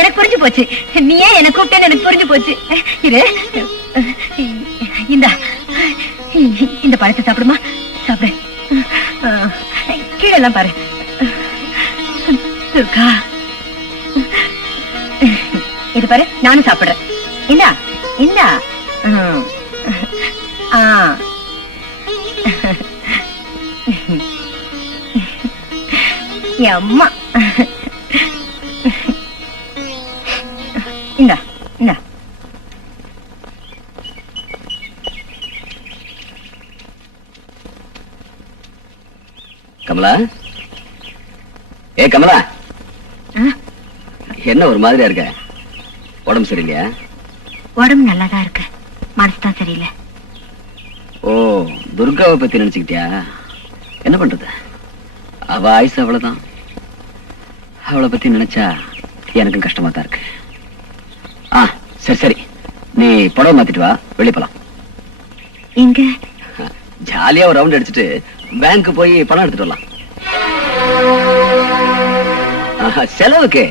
எனக்கு புரிஞ்சு போச்சு, நீ ஏன் என்ன கூப்பிட்டேன்னு எனக்கு புரிஞ்சு போச்சு. இது இந்த பழத்தை சாப்பிடுமா, சாப்பிடு. கீழே எல்லாம் பாரு. துர்கா, இது பாரு, நானும் சாப்பிடுறேன். இந்தா இந்தா. அம்மா, இந்தா இந்தா. கமலா, ஏ கமலா, என்ன ஒரு மாதிரியா இருக்க? உடம்பு சரியில்லையா? உடம்பு நல்லாதான் இருக்கு, மனசுதான் சரியில்லை. ஓ, துர்காவை பத்தி நினைச்சுக்கிட்டியா? என்ன பண்றது, அவ ஆயுசு அவ்வளவுதான். அவளை பத்தி நினைச்சா எனக்கும் கஷ்டமா தான் இருக்கு. சரி சரி, நீ புடவை மாத்திட்டு வா, வெளியே போலாம். எங்க? ஜாலியா ஒரு ரவுண்ட் அடிச்சுட்டு பேங்க் போய் பணம் எடுத்துட்டு வரலாம். செலவுக்கு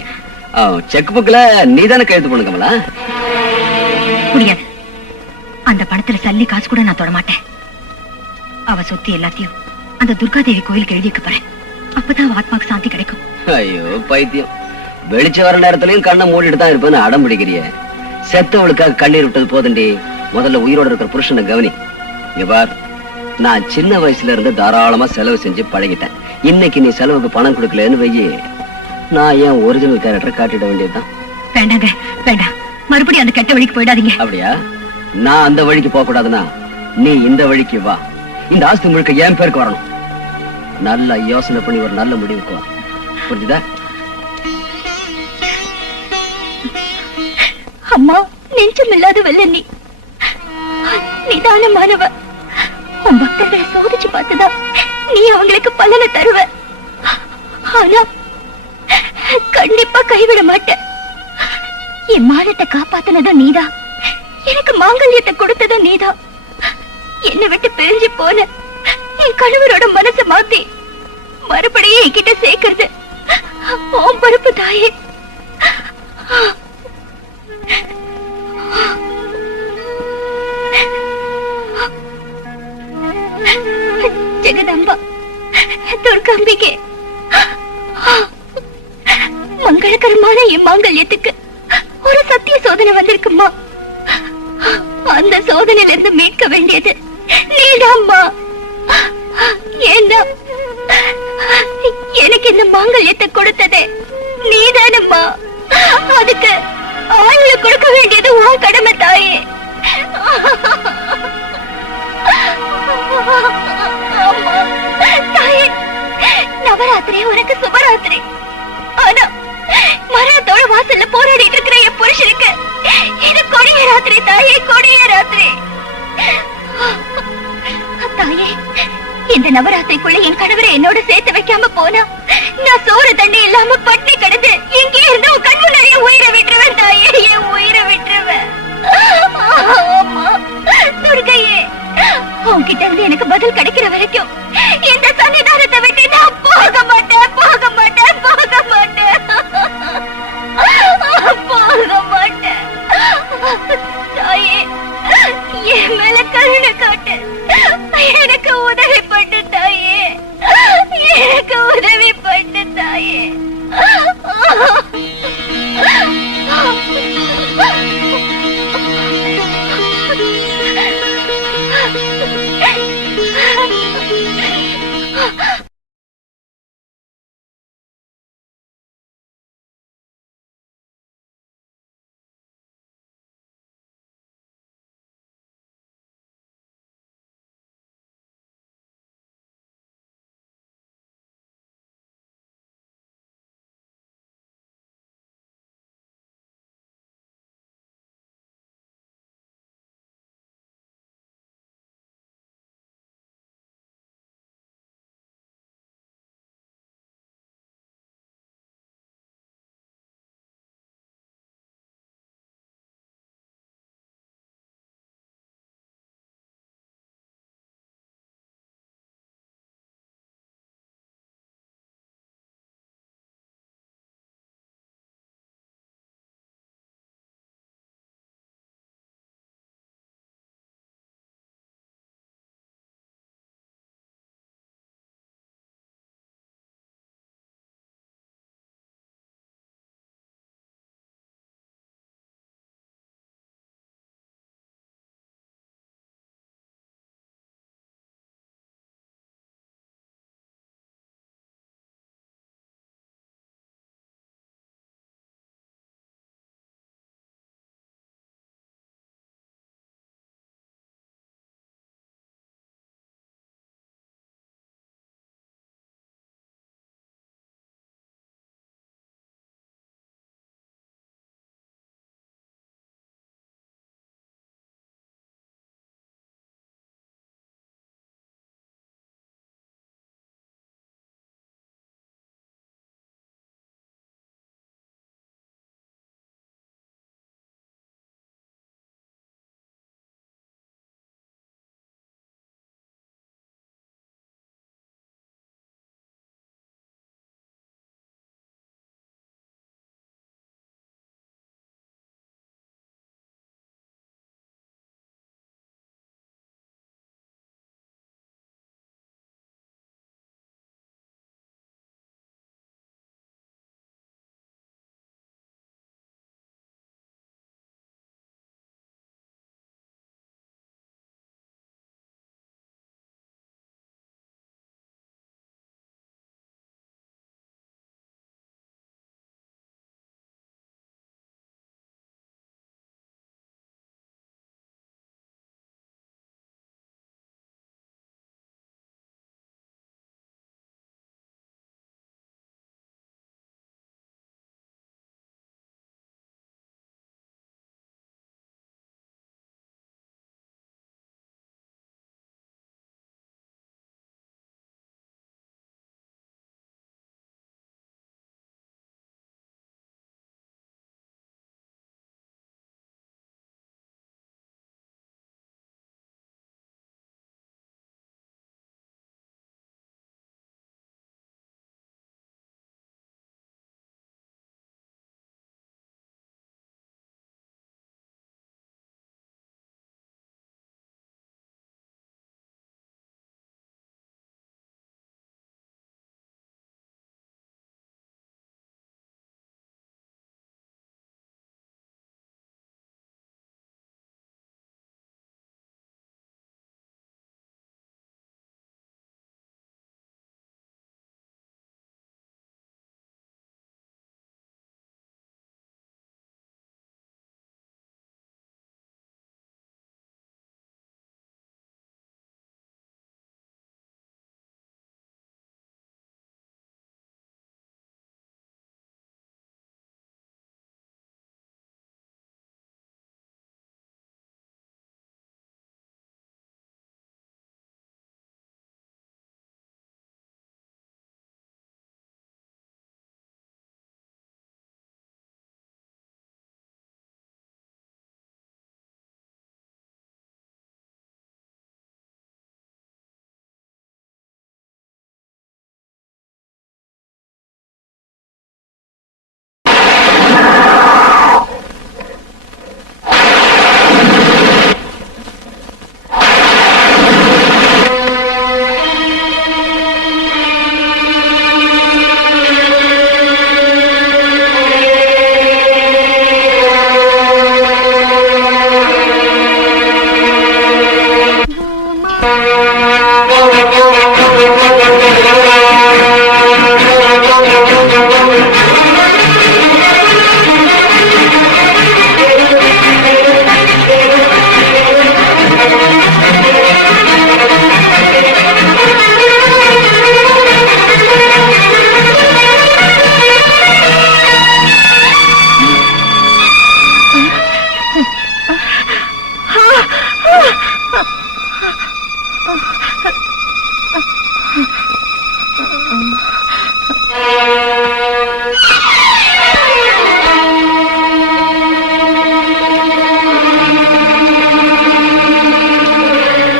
செக் புக்ல நீதானே கையெழுத்து போடணும் கமலா. முடியாது, அந்த பணத்துல சல்லி காசு கூட நான் தொட மாட்டேன். அவ சொத்து எல்லாத்தையும் அந்த துர்காதேவி கோயிலுக்கு எழுதி வைக்க போறேன். அப்பதான் ஆத்மாக்கு சாந்தி கிடைக்கும். ஐயோ பைத்தியம், வெளிச்ச வர நேரத்திலையும் கண்ணை மூடிட்டு தான் இருப்பேன்னு அடம் பிடிக்கிறிய. செத்தவளுக்காக கண்ணீர் விட்டது போதுண்டி, முதல்ல உயிரோட இருக்கிற புருஷனை கவனி. இவ்வாறு நான் சின்ன வயசுல இருந்து தாராளமா செலவு செஞ்சு பழகிட்டேன். இன்னைக்கு நீ செலவுக்கு பணம் கொடுக்கலன்னு வையி, நான் ஏன் ஒரிஜினல் கேரக்டரை காட்டிட வேண்டியதுதான். வேண்டாங்க, வேண்டாம், மறுபடியும் அந்த கெட்ட வழிக்கு போயிடாதீங்க. அப்படியா? நான் அந்த வழிக்கு போக கூடாதுன்னா நீ இந்த வழிக்கு வா. இந்த ஆஸ்தி முழுக்க என் பேருக்கு வரணும். நல்ல யோசனை பண்ணி ஒரு நல்ல முடிவுக்கு வா, புரிஞ்சுதா? அம்மா, நெஞ்சம் இல்லாத வெள்ள நீதானமானவ. உன் பக்தர்களை சோதிச்சு பார்த்துதா நீ அவங்களுக்கு பலனை தருவ. ஆனா கண்டிப்பா கைவிட மாட்டேன். என் மானத்தை காப்பாத்தினதும் நீதான், எனக்கு மாங்கல்யத்தை கொடுத்ததும் நீதான். என்னை விட்டு பிரிஞ்சு போன என் கணவரோட மனசை மாத்தி மறுபடியும் என்கிட்ட சேர்க்கிறது உன் பொறுப்பு தாயே. ஜெகதம்பா, துர்காம்பிகே, மங்களகரமான என் மாங்கல்யத்துக்கு ஒரு சத்திய சோதனை வந்திருக்குமா. அந்த சோதனையில இருந்து மீட்க வேண்டியது நீதாம்மா. ஏன்னா எனக்கு இந்த மாங்கல்யத்தை கொடுத்ததே நீதானம்மா. அதுக்கு ஆயுள கொடுக்க வேண்டியது உன் கடமை தாயே. தாயே, நவராத்திரி உனக்கு சுபராத்திரி. ஆனா மரணத்தோட வாசல்ல போராடிட்டு இருக்கிற என் புருஷனுக்கு இது கொடிய ராத்திரி தாயே, கொடிய ராத்திரி. தாயே, இந்த நவராத்திரிக்குள்ள என் கணவரை என்னோட சேர்த்து வைக்காம போனா நான் சோறு தண்ணி இல்லாம பட்டி கிடந்து இங்கே இருந்து உன் கண் முன்னாடியே உயிரை விட்டுருவேன் தாயே, என் உயிரை விட்டுருவேன். ஆமா, துர்க்கையே, உன்கிட்ட இருந்து எனக்கு பதில் கிடைக்கிற வரைக்கும் இந்த சன்னிதானத்தை விட்டு நான் போக மாட்டேன், போக மாட்டேன், போக மாட்டேன், போக மாட்டேன். தாயே, என் மேல கருணை காட்டு, எனக்கு உதவி பண்ணு தாயே, எனக்கு உதவி பண்ணு தாயே.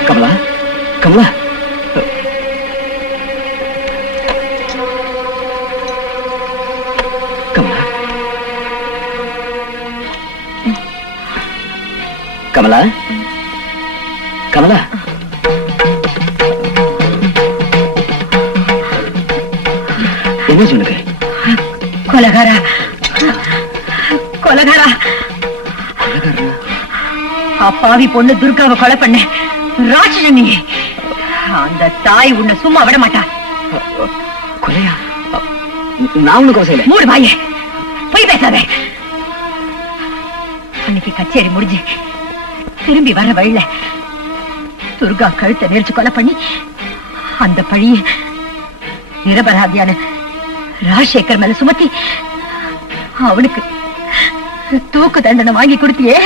கமலா கமலா கமலா கமலா கமலா என்ன சொல்லுங்க கொலகாரா கொலகாரா அப்பாவி பொண்ணு துர்காவை கொலை பண்ண ராட்சசன் நீ. அந்த தாய் உன்னை சும்மா விட மாட்டா. கொலையா? நான் ஒண்ணு கொலை செய்யல. மூடு வாயே, போய் பேசாத. அன்னைக்கு கச்சேரி முடிஞ்சு திரும்பி வர வழியில துர்கா கழுத்தை நெரிச்சு கொலை பண்ணி அந்த பழிய நிரபராதியான ராஜசேகர் மேல சுமத்தி அவனுக்கு தூக்கு தண்டனை வாங்கி கொடுத்தியே.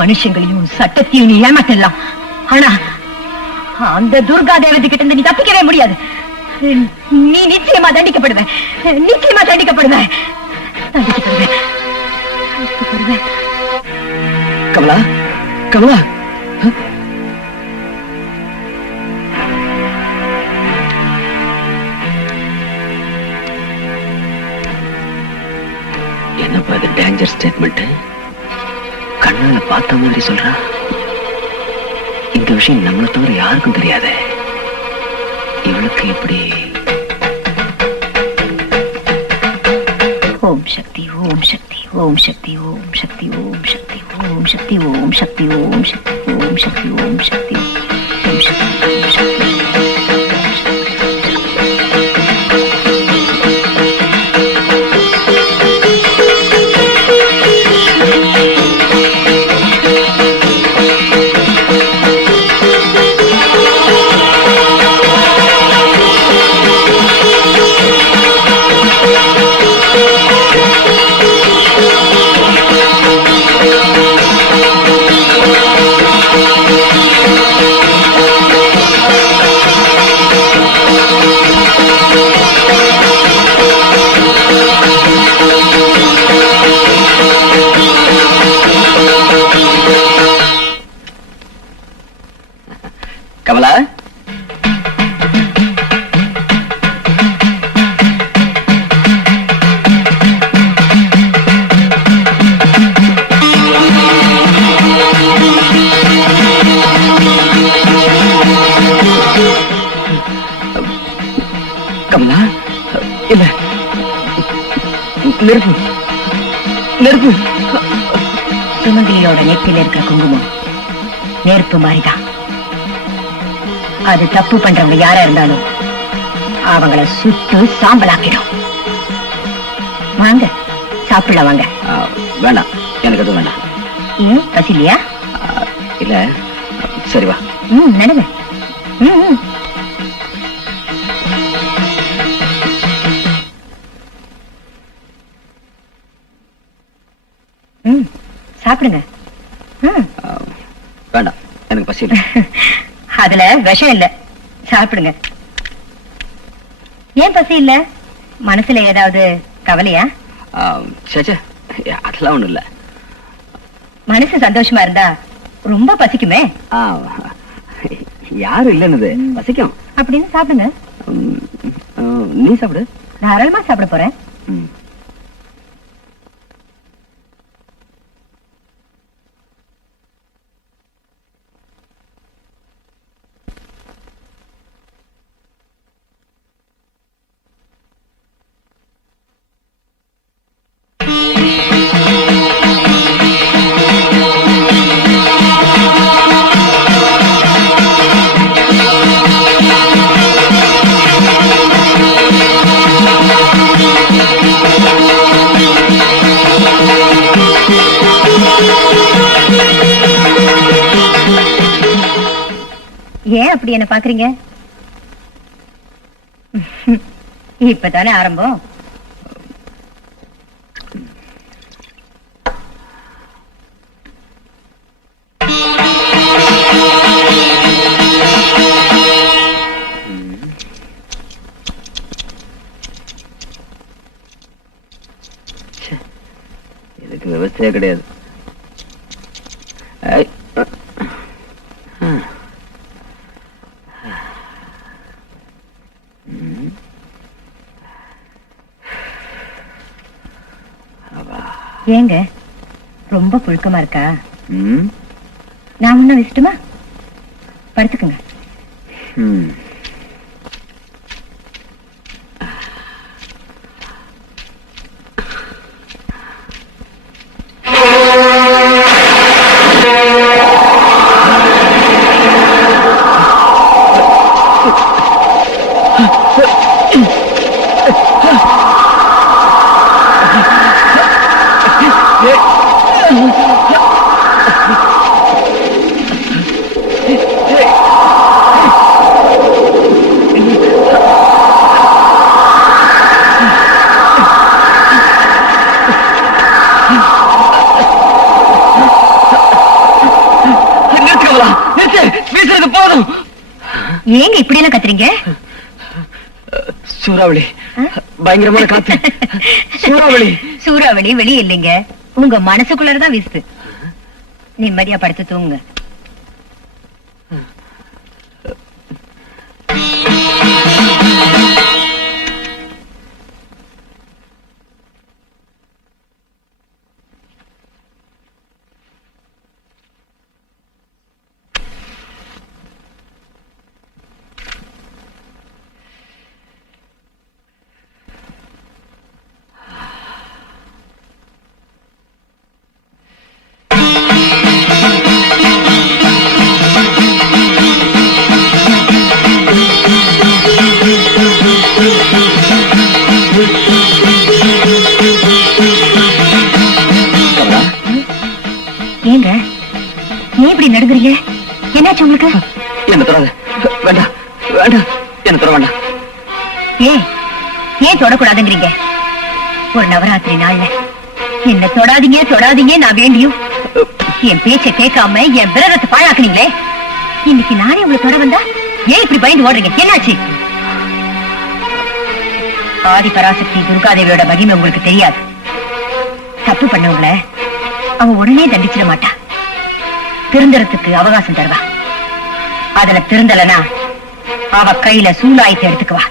மனுஷங்களையும் சட்டத்தையும் நீ ஏமாத்தலாம். ஆனா அந்த துர்கா தேவதை கிட்ட இருந்து நீ தப்பிக்கவே முடியாது. நீ நிச்சயமா தண்டிக்கப்படுவ, நிச்சயமா தண்டிக்கப்படுவ, தண்டிக்கப்படுவ. கமலா கமலா என்னப்பா இது டேஞ்சர் ஸ்டேட்மெண்ட்? கண்ணால பார்த்த மாதிரி சொல்றா. இந்த விஷயம் நம்மளை தவிர யாருக்கும் தெரியாதே. இவளுக்கு எப்படி? ஓம் சக்தி ஓம் சக்தி ஓம் சக்தி ஓம் சக்தி ஓம் சக்தி ஓம் சக்தி ஓம் சக்தி ஓம் சக்தி ஓம் சக்தி ஓம் சக்தி ஓம் சக்தி ஓம் சக்தி. கமலா கமலா இல்ல, நெருப்பு நெருப்பு. சுமங்கலியோட நெத்தில இருக்கிற குங்குமம் நெருப்பு மாதிரிதான். அது தப்பு பண்றவங்க யாரா இருந்தாலும் அவங்கள சுட்டு சாம்பலாக்கிடும். வாங்க சாப்பிடலாம் வாங்க. வேண்டாம், எனக்கு எதுவும் வேண்டாம். ஏன் பசிலையா? இல்ல, சரி வா. நடங்க. சாப்பிடுங்க. வேண்டாம், எனக்கு பசி இல்லை. அதுல விஷம் இல்ல, சாப்பிடுங்க. ஏன் பசி இல்ல? மனசுல ஏதாவது கவலையா? சேச்சே, அதெல்லாம் ஒண்ணும் இல்ல. மனசு சந்தோஷமா இருந்தா ரொம்ப பசிக்குமே. யாரும் இல்லைன்னு பசிக்கும். அப்படின்னு சாப்பிடுங்க. நீ சாப்பிடு. தாராளமா சாப்பிட போறேன். ஏன் அப்படி என்ன பாக்குறீங்க? இப்பதானே ஆரம்பம். இதுக்கு விவசாய கிடையாது. ஏங்க ரொம்ப புழுக்கமா இருக்கா? ம், நான் முன்ன வச்சுட்டுமா? படுத்துக்குங்க. ம். போதும். ஏங்க இப்படி எல்லாம் கத்துறீங்க? சூறாவளி, பயங்கரமான காத்து. சூறாவளி. சூறாவளி வெளியே இல்லைங்க, உங்க மனசுக்குள்ளதான் வீசுது. நிம்மதியா படுத்து தூங்குங்க. ஏங்க ஏன் இப்படி நடுங்குறீங்க? என்னாச்சு உங்களுக்கு? என்ன தொடாத. வேண்டாம் வேண்டாம், என்ன தொட வேண்டாம். ஏன் தொடக்கூடாதுங்கிறீங்க? ஒரு நவராத்திரி நாள்ல என்ன தொடாதீங்க தொடாதீங்க நான் வேண்டியும் என் பேச்ச கேட்காம என் விரதத்தை பாழாக்குனீங்களே. இன்னைக்கு நானே உங்களுக்கு தொட வந்தா ஏன் இப்படி பயந்து ஓடுறீங்க? என்னாச்சு? ஆதி பராசக்தி துர்காதேவியோட மகிமை உங்களுக்கு தெரியாது. தப்பு பண்ணவங்கள அவ உடனே தண்டிச்சிட மாட்டா, திருந்தறதுக்கு அவகாசம் தருவா. அதுல திருந்தலனா அவ கையில சூலாயத்தை எடுத்துக்குவா.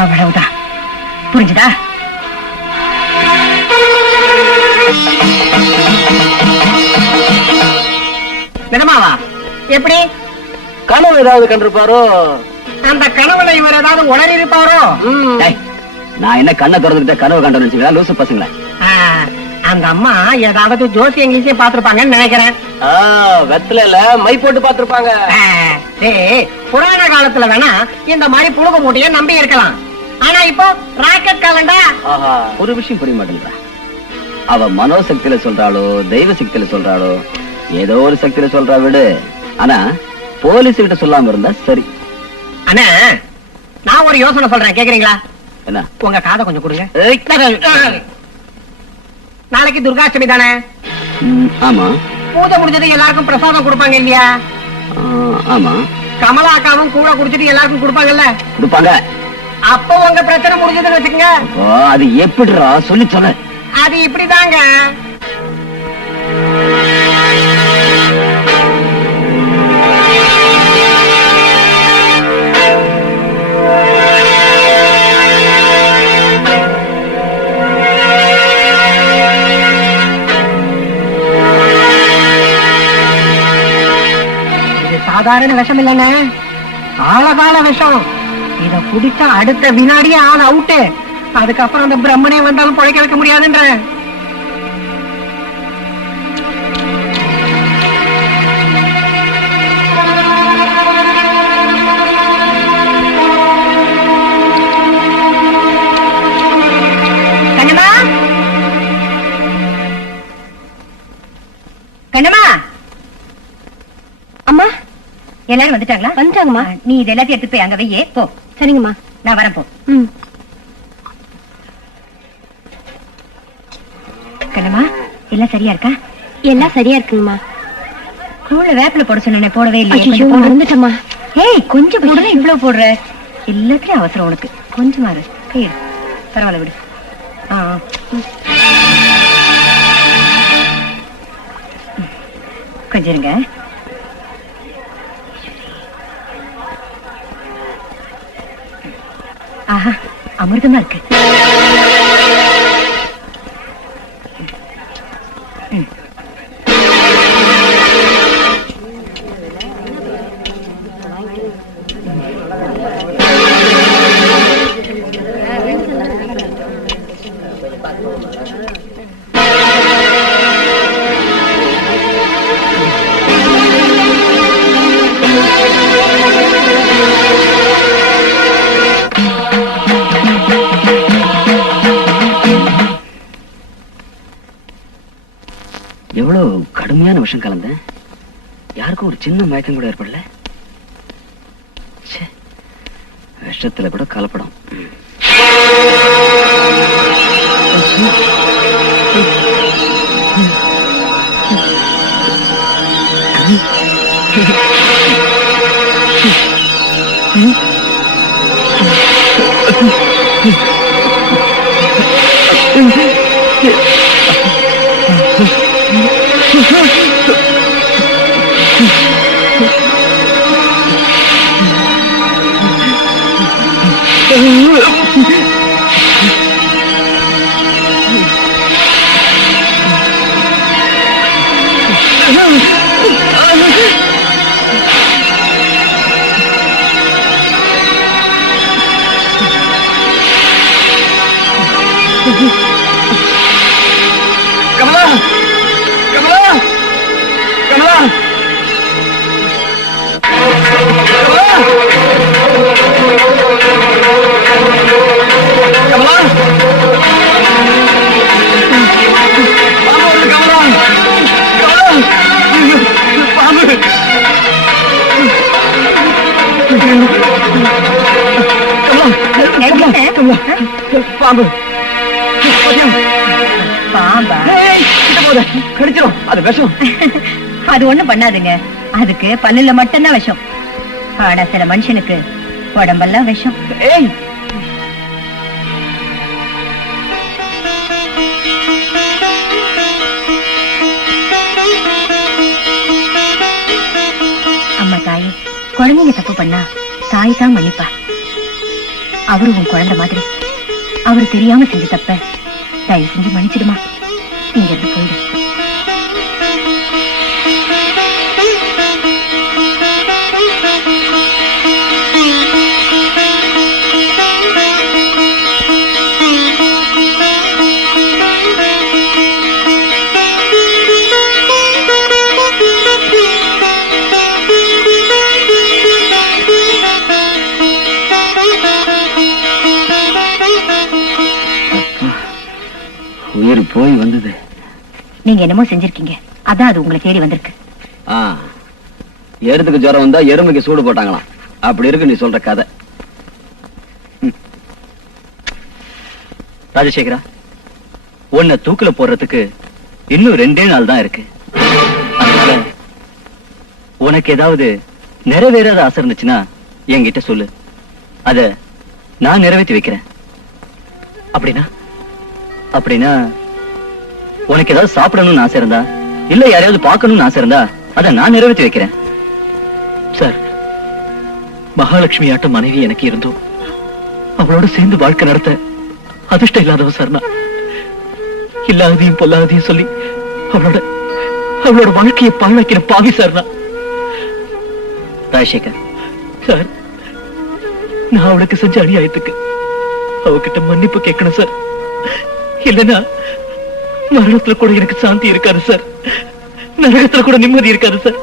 அவ்வளவுதான், புரிஞ்சுதா? நிஜமாவா? எப்படி? கனவு ஏதாவது கண்டிருப்பாரோ? அந்த கனவுல இவர் ஏதாவது உளறி இருப்பாரோ? டேய், நான் என்ன கண்ணை திறந்துகிட்ட கனவு கண்டேன்னு வச்சுங்களா லூசு பசங்கள? அந்த அம்மா ஏதாவது ஜோசியம் கீசியம் பாத்துருப்பாங்கன்னு நினைக்கிறேன். வெத்தல மை போட்டு பாத்துருப்பாங்க. புராண காலத்துல வேணா இந்த மாதிரி புழுக மூட்டைய நம்பி இருக்கலாம். ஆனா இப்போ ராக்கெட் காலண்டா. ஒரு விஷயம் புரிய மாட்டேங்கிறா. அவ மனோசக்தியில சொல்றாளோ தெய்வ சக்தியில சொல்றாளோ ஏதோ ஒரு சக்தியில சொல்றா விடு. ஆனா போலீஸ் கிட்ட சொல்லாம இருந்தா சரி. அண்ணா, நான் ஒரு யோசனை சொல்றேன், கேக்குறீங்களா? என்ன? உங்க காதை கொஞ்சம் கொடுங்க. நாளைக்கு துர்காஷ்டமி தானே? ஆமா. பூஜை முடிஞ்சது எல்லாருக்கும் பிரசாதம் கொடுப்பாங்க இல்லையா? ஆமா. கமலா அக்காவும் கூட குடிச்சிட்டு எல்லாருக்கும் கொடுப்பாங்கல்ல? கொடுப்பாங்க. அப்போ உங்க பிரச்சனை முடிஞ்சதுன்னு வச்சுக்கோங்க. அது எப்படிடா சொல்லி சொல்ல? அது இப்படிதாங்க. சாதாரண விஷம் இல்லைன்னு, ஆழகால விஷம். இத குடிச்சா அடுத்த வினாடியே ஆள் அவுட்டு. அதுக்கப்புறம் அந்த பிரம்மனே வந்தாலும் பொழைக்க வைக்க முடியாதுன்ற. கண்ணம்மா, கண்ணம்மா. அம்மா, எல்லாரும் வந்துட்டாங்களா? வந்துட்டாங்கம்மா. நீ இது எல்லாத்தையும் எடுத்து போய் அங்க வையே. போ. சரிங்கம்மா. நான் வரேன். போ. கண்ணம்மா, எல்லாம் சரியா இருக்கா? எல்லாம் சரியா இருக்குங்கம்மா. கூழ வேப்பில போட சொன்னே, போடவே ஐயோ, இல்லையே. மறந்துட்டேம்மா. ஏய், கொஞ்சம் போடுற, இவ்வளவு போடுற. எல்லாத்துலயும் அவசரம் உனக்கு. கொஞ்சமா இரு. கையிடு. பரவாயில்ல, விடு. கொஞ்சம் இருங்க. ஆஹா, அமிர்தமா இருக்கு. எவ்வளவு கடுமையான விஷயம் கலந்தேன். யாருக்கும் ஒரு சின்ன மயக்கம் கூட ஏற்படல. விஷத்துல கூட கலப்படம். கமலா, கமலா, கமலா, கமலா, பாம்பு. பாம்பா? கடிச்சிடும். அது விஷம். அது ஒண்ணும் பண்ணாதுங்க. அதுக்கு பல்லுல மட்டும்தான் விஷம். ஆனா சில மனுஷனுக்கு உடம்பெல்லாம் விஷம். ஏய், அம்மா தாயே, குழந்தைங்க தப்பு பண்ணா தாய் தான் மன்னிப்பா. அவரு உன் குழந்தை மாதிரி. அவரு தெரியாம செஞ்ச தப்ப தயவு செஞ்சு மன்னிச்சிடுமா. இங்க இருந்து போயிடு. உயிர் போய் வந்தது. நீங்க என்னமோ செஞ்சிருக்கீங்க, அதான் அது உங்களை தேடி வந்திருக்கு. எருதுக்கு ஜுரம் வந்தா எறும்புக்கு சூடு போட்டாங்களாம். அப்படி இருக்கு நீ சொல்ற கதை. ராஜசேகரா, உன்னை தூக்குல போடுறதுக்கு இன்னும் 2 நாள் தான் இருக்கு. அதனால உனக்கு ஏதாவது நிறைவேறாத ஆசை இருந்துச்சுன்னா என்கிட்ட சொல்லு. அத நான் நிறைவேற்றி வைக்கிறேன். அப்படின்னா உனக்கு ஏதாவது சாப்பிடணும்னு ஆசை இருந்தா, இல்ல யாரையாவது பார்க்கணும்னு ஆசை இருந்தா, அத நான் நிறைவேற்றி வைக்கிறேன். சார், மகாலட்சுமி ஆட்ட மனைவி எனக்கு இருந்தோம். அவளோட சேர்ந்து வாழ்க்கை நடத்த அதிர்ஷ்டம் இல்லாதவ சார் நான். இல்லாததையும் பொல்லாததையும் சொல்லி அவளோட வாழ்க்கையை பாழாக்கிற பாவி சார் நான். ராஜசேகர் சார், நான் அவளுக்கு செஞ்ச அநியாயத்துக்கு அவகிட்ட மன்னிப்பு கேட்கணும் சார். இல்லைன்னா மரணத்துல கூட எனக்கு சாந்தி இருக்காது சார். நரகத்துல கூட நிம்மதி இருக்காது சார்.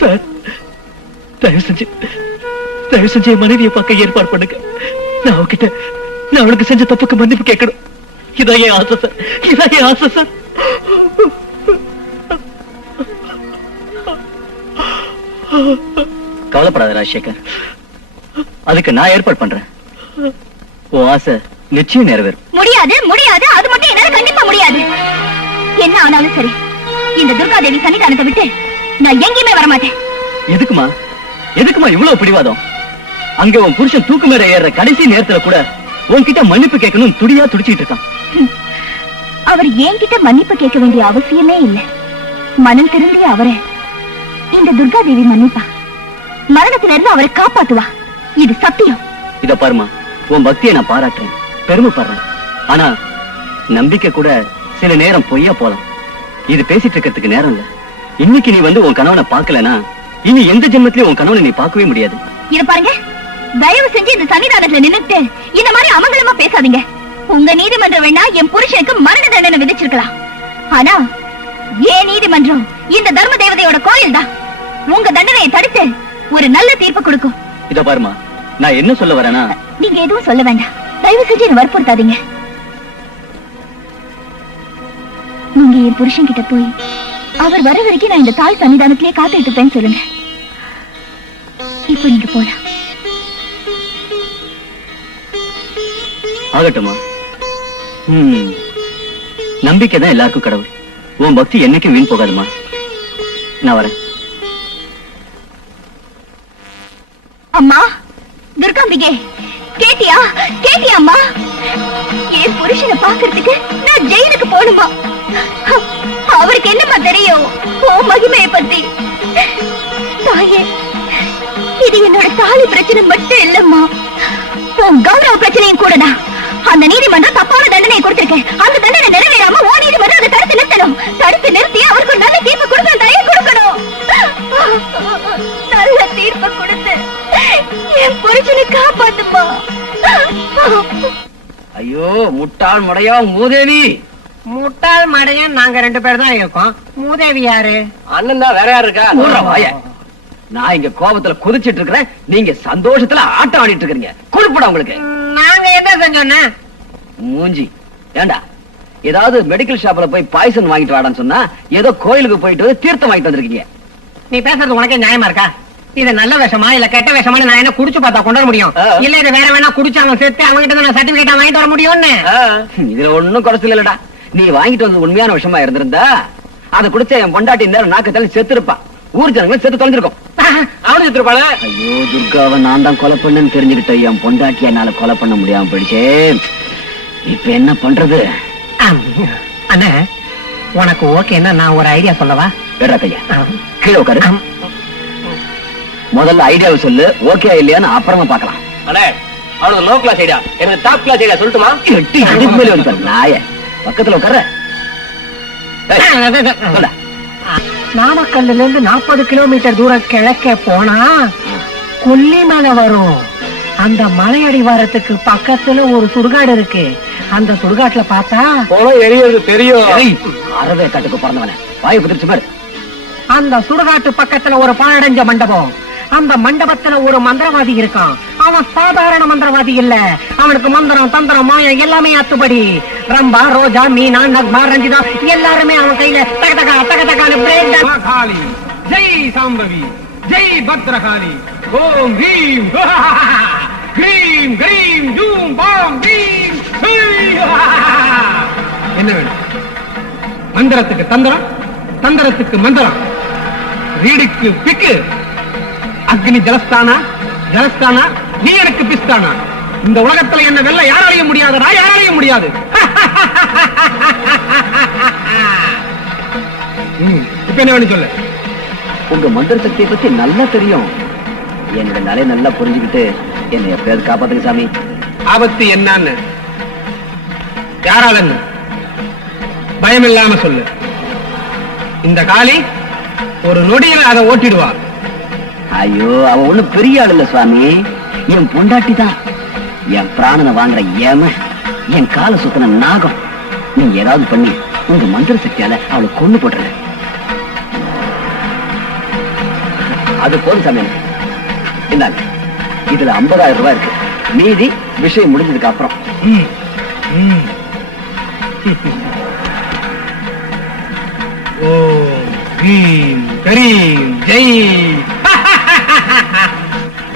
சார், தயவு செஞ்சு என் மனைவியை பார்க்க ஏற்பாடு பண்ணுங்க. நான் அவளுக்கு செஞ்ச தப்புக்கு மன்னிப்பு கேட்கணும். இதான் என் ஆசை சார். கவலைப்படாத ராஜசேகர், அதுக்கு நான் ஏற்பாடு பண்றேன். உன் ஆசை நிச்சயம் நிறைவேறும். முடியாது முடியாது, அது மட்டும் என்னால கண்டிப்பா முடியாது. என்ன ஆனாலும் சரி, இந்த துர்காதேவி சன்னிதானத்தை விட்டு நான் எங்கேயுமே வரமாட்டேன். எதுக்குமா எதுக்குமா இவ்வளவு பிடிவாதம்? அங்க உன் புருஷன் தூக்கு மேல ஏற கடைசி நேரத்துல கூட உன்கிட்ட மன்னிப்பு கேட்கணும் துடியா துடிச்சிட்டு இருக்கான். அவர் என்கிட்ட மன்னிப்பு கேட்க வேண்டிய அவசியமே இல்லை. மனம் திரும்பிய அவரை இந்த துர்காதேவி மன்னிப்பா, மரணத்திலிருந்து அவரை காப்பாத்துவா. இது சத்தியம். இத பாருமா, உன் பக்தியை நான் பாராட்டுறேன், பெருமைப்படுறேன். ஆனா நம்பிக்கை கூட சில நேரம் பொய்யா போலாம். இது பேசிட்டு இருக்கிறதுக்கு நேரம் இல்ல. இன்னைக்கு நீ வந்து உன் கணவனை பார்க்கலனா இனி எந்த ஜென்மத்திலயும் உன் கணவனை நீ பார்க்கவே முடியாது. இத பாருங்க, தயவு செஞ்சு இந்த சன்னிதானத்துல நின்னுட்டு இந்த மாதிரி அமங்கலமா பேசாதீங்க. உங்க நீதிமன்றம் வேணா என் புருஷனுக்கு மரண தண்டனை விதிச்சிருக்கலாம். ஆனா ஏன் நீதிமன்றம் இந்த தர்ம தேவதையோட கோயில் தான். உங்க தண்டனையை தடுத்து ஒரு நல்ல தீர்ப்பு கொடுக்கும். இத பாருமா, நான் என்ன சொல்ல வரேன்னா, நீங்க எதுவும் சொல்ல வேண்டாம். தயவு செஞ்சு என்ன வற்புறுத்தாதீங்க. நீங்க என் புருஷன் கிட்ட போய் அவர் வர வரைக்கும் நான் இந்த தாய் சன்னிதானத்திலே காத்துட்டு இருப்பேன்னு சொல்லுங்க. இப்ப நீங்க போலாம். ஆகட்டுமா? நம்பிக்கை தான் எல்லாருக்கும் கடவுள். உன் பக்தி என்னைக்கும் வீண் போகாதுமா. நான் வரேன். அம்மா துர்காம்பிகே, கேட்டியா கேட்டியா அம்மா? என் புருஷனை பாக்குறதுக்கு நான் ஜெயிலுக்கு போகணுமா? அவருக்கு என்னமா தெரியும் ஓ மகிமையை பத்தி? தாயே, இது என்னோட தாலி பிரச்சனை மட்டும் இல்லம்மா, உன் கௌரவ பிரச்சனையும் கூடடா. அந்த நீதிமன்றம் தப்பான தண்டனை கொடுத்திருக்கேன். அந்த தண்டனை நிறைவேறாம ஓ நீதிமன்றம் அதை தடுத்து நிறுத்தணும். தடுத்து நிறுத்தி அவருக்கு ஒரு நல்ல தீர்ப்பு கொடுக்கணும். தயவு கொடுக்கணும். நல்ல தீர்ப்பு கொடுத்து என் புருஷனை காப்பாத்துமா. ஐயோ முட்டாள் மடையா மூதேவி. முட்டாள் மடையன் நாங்க 2 பேர் தான் இருக்கோம். மூதேவி யாரு? அண்ணன் தான், வேற யாரு இருக்கா? மூடுற வாய. நான் இங்க கோபத்துல குதிச்சிட்டு இருக்கிறேன், நீங்க சந்தோஷத்துல ஆட்டம் ஆடிட்டு இருக்கீங்க. குழுப்படா உங்களுக்கு. நாங்க என்ன செஞ்சோன்னா? மூஞ்சி ஏண்டா, ஏதாவது மெடிக்கல் ஷாப்ல போய் பாய்சன் வாங்கிட்டு வாடான்னு சொன்னா ஏதோ கோயிலுக்கு போயிட்டு வந்து தீர்த்தம் வாங்கிட்டு வந்திருக்கீங்க. நீ பேசுறது உனக்கே நியாயமா இருக்கா? இது நல்ல விஷமா இல்ல கெட்ட விஷமானு நான் என்ன குடிச்சு பார்த்தா கொண்டு வர முடியும்? இல்ல இது வேற வேணா குடிச்சு அவன் சேர்த்து அவன்கிட்ட நான் சர்டிபிகேட் வாங்கிட்டு வர முடியும்னு? இதுல ஒண்ணும் குறைச்சல் இல்லடா. நீ வாங்கிட்டு வந்து உண்மையான விஷயமா இருந்திருந்தா அதை குடிச்ச என் பொண்டாட்டி நேரம் நாக்கத்தால செத்து இருப்பா. ஊர் ஜனங்களும் செத்து தொலைஞ்சிருக்கும். அவனு செத்துருப்பாள. ஐயோ துர்காவை நான் தான் கொலை பண்ணேன்னு தெரிஞ்சுக்கிட்ட என் பொண்டாட்டி என்னால கொலை பண்ண முடியாம போயிடுச்சே. இப்ப என்ன பண்றது? அண்ணா உனக்கு ஓகேன்னா நான் ஒரு ஐடியா சொல்லவா? வேற கையா கீழே உட்காரு. முதல்ல ஐடியாவை சொல்லு, ஓகே இல்லையான்னு அப்புறமா பாக்கலாம். அண்ணே, அவனுக்கு லோ கிளாஸ் ஐடியா, எனக்கு டாப் கிளாஸ் ஐடியா சொல்லட்டுமா? எட்டி இடுப்பு மேல வந்து பாரு, நாய பக்கத்துல உட்கார. நாமக்கல்ல இருந்து 40 கிலோமீட்டர் தூரம் கிழக்கே போனா கொல்லிமலை வரும். அந்த மலையடி வாரத்துக்கு பக்கத்துல ஒரு சுடுகாடு இருக்கு. அந்த சுடுகாட்டுல பார்த்தா எரியுது தெரியும். அறவே காட்டுக்கு பிறந்தவன வாயை குதிர்ச்சி பாரு. அந்த சுடுகாட்டு பக்கத்துல ஒரு பாழடைஞ்ச மண்டபம். அந்த மண்டபத்துல ஒரு மந்திரவாதி இருக்கான். அவன் சாதாரண மந்திரவாதி இல்ல. அவனுக்கு மந்திரம் தந்திரம் மாயம் எல்லாமே அத்துப்படி. ரம்பா, ரோஜா, மீனா, நக்மா, ரஞ்சிதா எல்லாருமே அவன் கையில தக தக தக தகான்னு பிரேக் காளி ஜெய் சாம்பவி ஜெய் பத்ரகாளி ஓம் ஹீம் கிரீம் கிரீம் ஜூம் பாம் பீம். என்ன வேணும்? மந்திரத்துக்கு தந்திரம், தந்திரத்துக்கு மந்திரம், ரீடுக்கு பிக்கு, அக்னி ஜலஸ்தானா, ஜலஸ்தானா நீ எனக்கு பிஸ்தானா. இந்த உலகத்துல என்ன வெல்ல யாராலையும் முடியாதடா, யாராலையும் முடியாது. இப்ப என்ன வேணும் சொல்லு? உங்க மந்திர சக்தியை பத்தி நல்லா தெரியும். என்னோட நிலையை நல்லா புரிஞ்சுக்கிட்டு என்னை எப்பயாவது காப்பாத்துங்க சாமி. ஆபத்து என்னன்னு யாராலன்னு பயம் இல்லாம சொல்லு. இந்த காளி ஒரு நொடியில அதை ஓட்டிடுவா. ஐயோ அவ ஒண்ணு பெரிய ஆள் இல்ல சுவாமி, என் பொண்டாட்டி தான். என் பிராணனை வாங்குற ஏம, என் காலை சுத்தின நாகம். நீங்க ஏதாவது பண்ணி உங்க மந்திர சக்தியால அவளை கொண்டு போடுற. அது போதும் சாமி. இந்தாங்க, இதுல 50,000 ரூபாய் இருக்கு. மீதி விஷயம் முடிஞ்சதுக்கு அப்புறம். ஓம் ஹீம் கிரீம் ஜெய்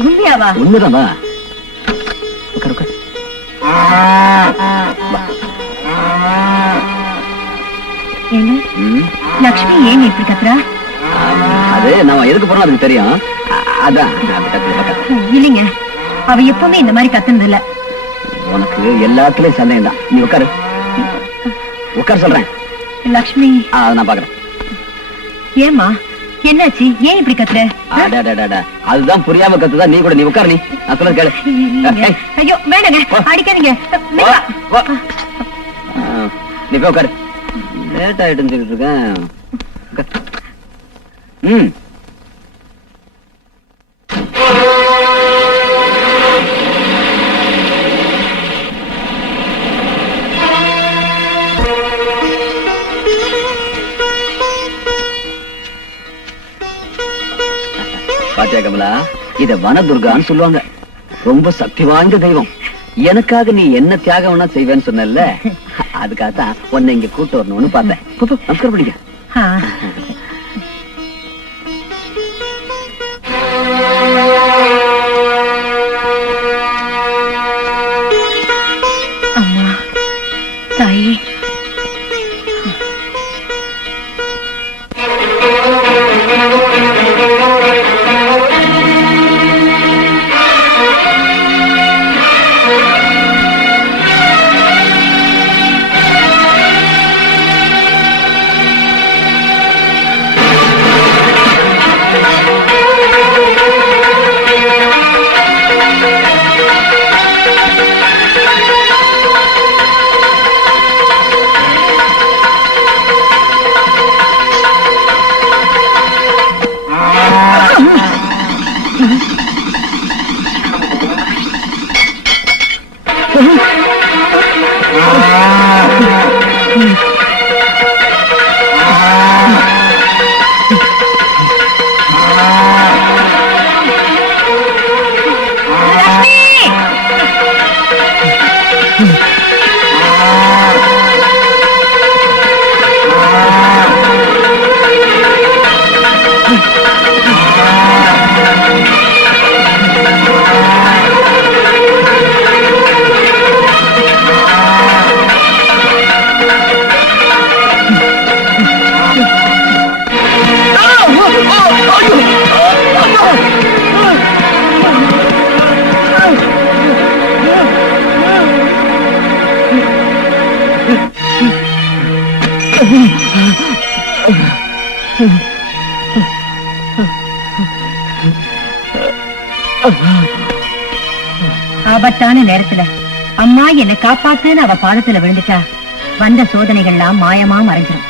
உண்மையாவா? உண்மைதான். வா உட்கார் உட்கார். ஏங்க ம். லக்ஷ்மி ஏன் இப்படி கத்துறா? அது நம்ம எதுக்கு போறோம் அதுக்கு தெரியும். அதான் அது கத்து. இல்லைங்க, அவ எப்பவுமே இந்த மாதிரி கத்துனது இல்ல. உனக்கு எல்லாத்துலயும் சந்தேகம் தான். நீ உட்காரு உட்கார் சொல்றேன். லக்ஷ்மி அதை நான் பாக்குறேன். ஏமா என்னாச்சு? ஏன் இப்படி கத்துற? அடடடடட. அதுதான் புரியாம கத்துதா. நீ கூட நீ உட்காரு. நீ நான் சொல்றது கேளு. இல்லைங்க. ஐயோ வேணாங்க, அடிக்காதீங்க. வா, வா. நீ போய் உட்காரு. லேட் ஆயிட்டுன்னு சொல்லிட்டு இருக்கேன். உட்கார். ம். பாத்தியா கமலா, இத வனதுர்கான்னு சொல்லுவாங்க. ரொம்ப சக்தி வாய்ந்த தெய்வம். எனக்காக நீ என்ன தியாகம் வேணா செய்வேன்னு சொன்னல, அதுக்காகத்தான் உன்னை இங்க கூட்டு வரணும்னு பார்த்தேன். நமஸ்காரம் பண்ணிக்க. அம்மா, தாயே, ஆபத்தான நேரத்துல அம்மா என்னை காப்பாத்துன்னு அவ பாதத்துல விழுந்துட்டா வந்த சோதனைகள்லாம் மாயமா மறைஞ்சிடும்.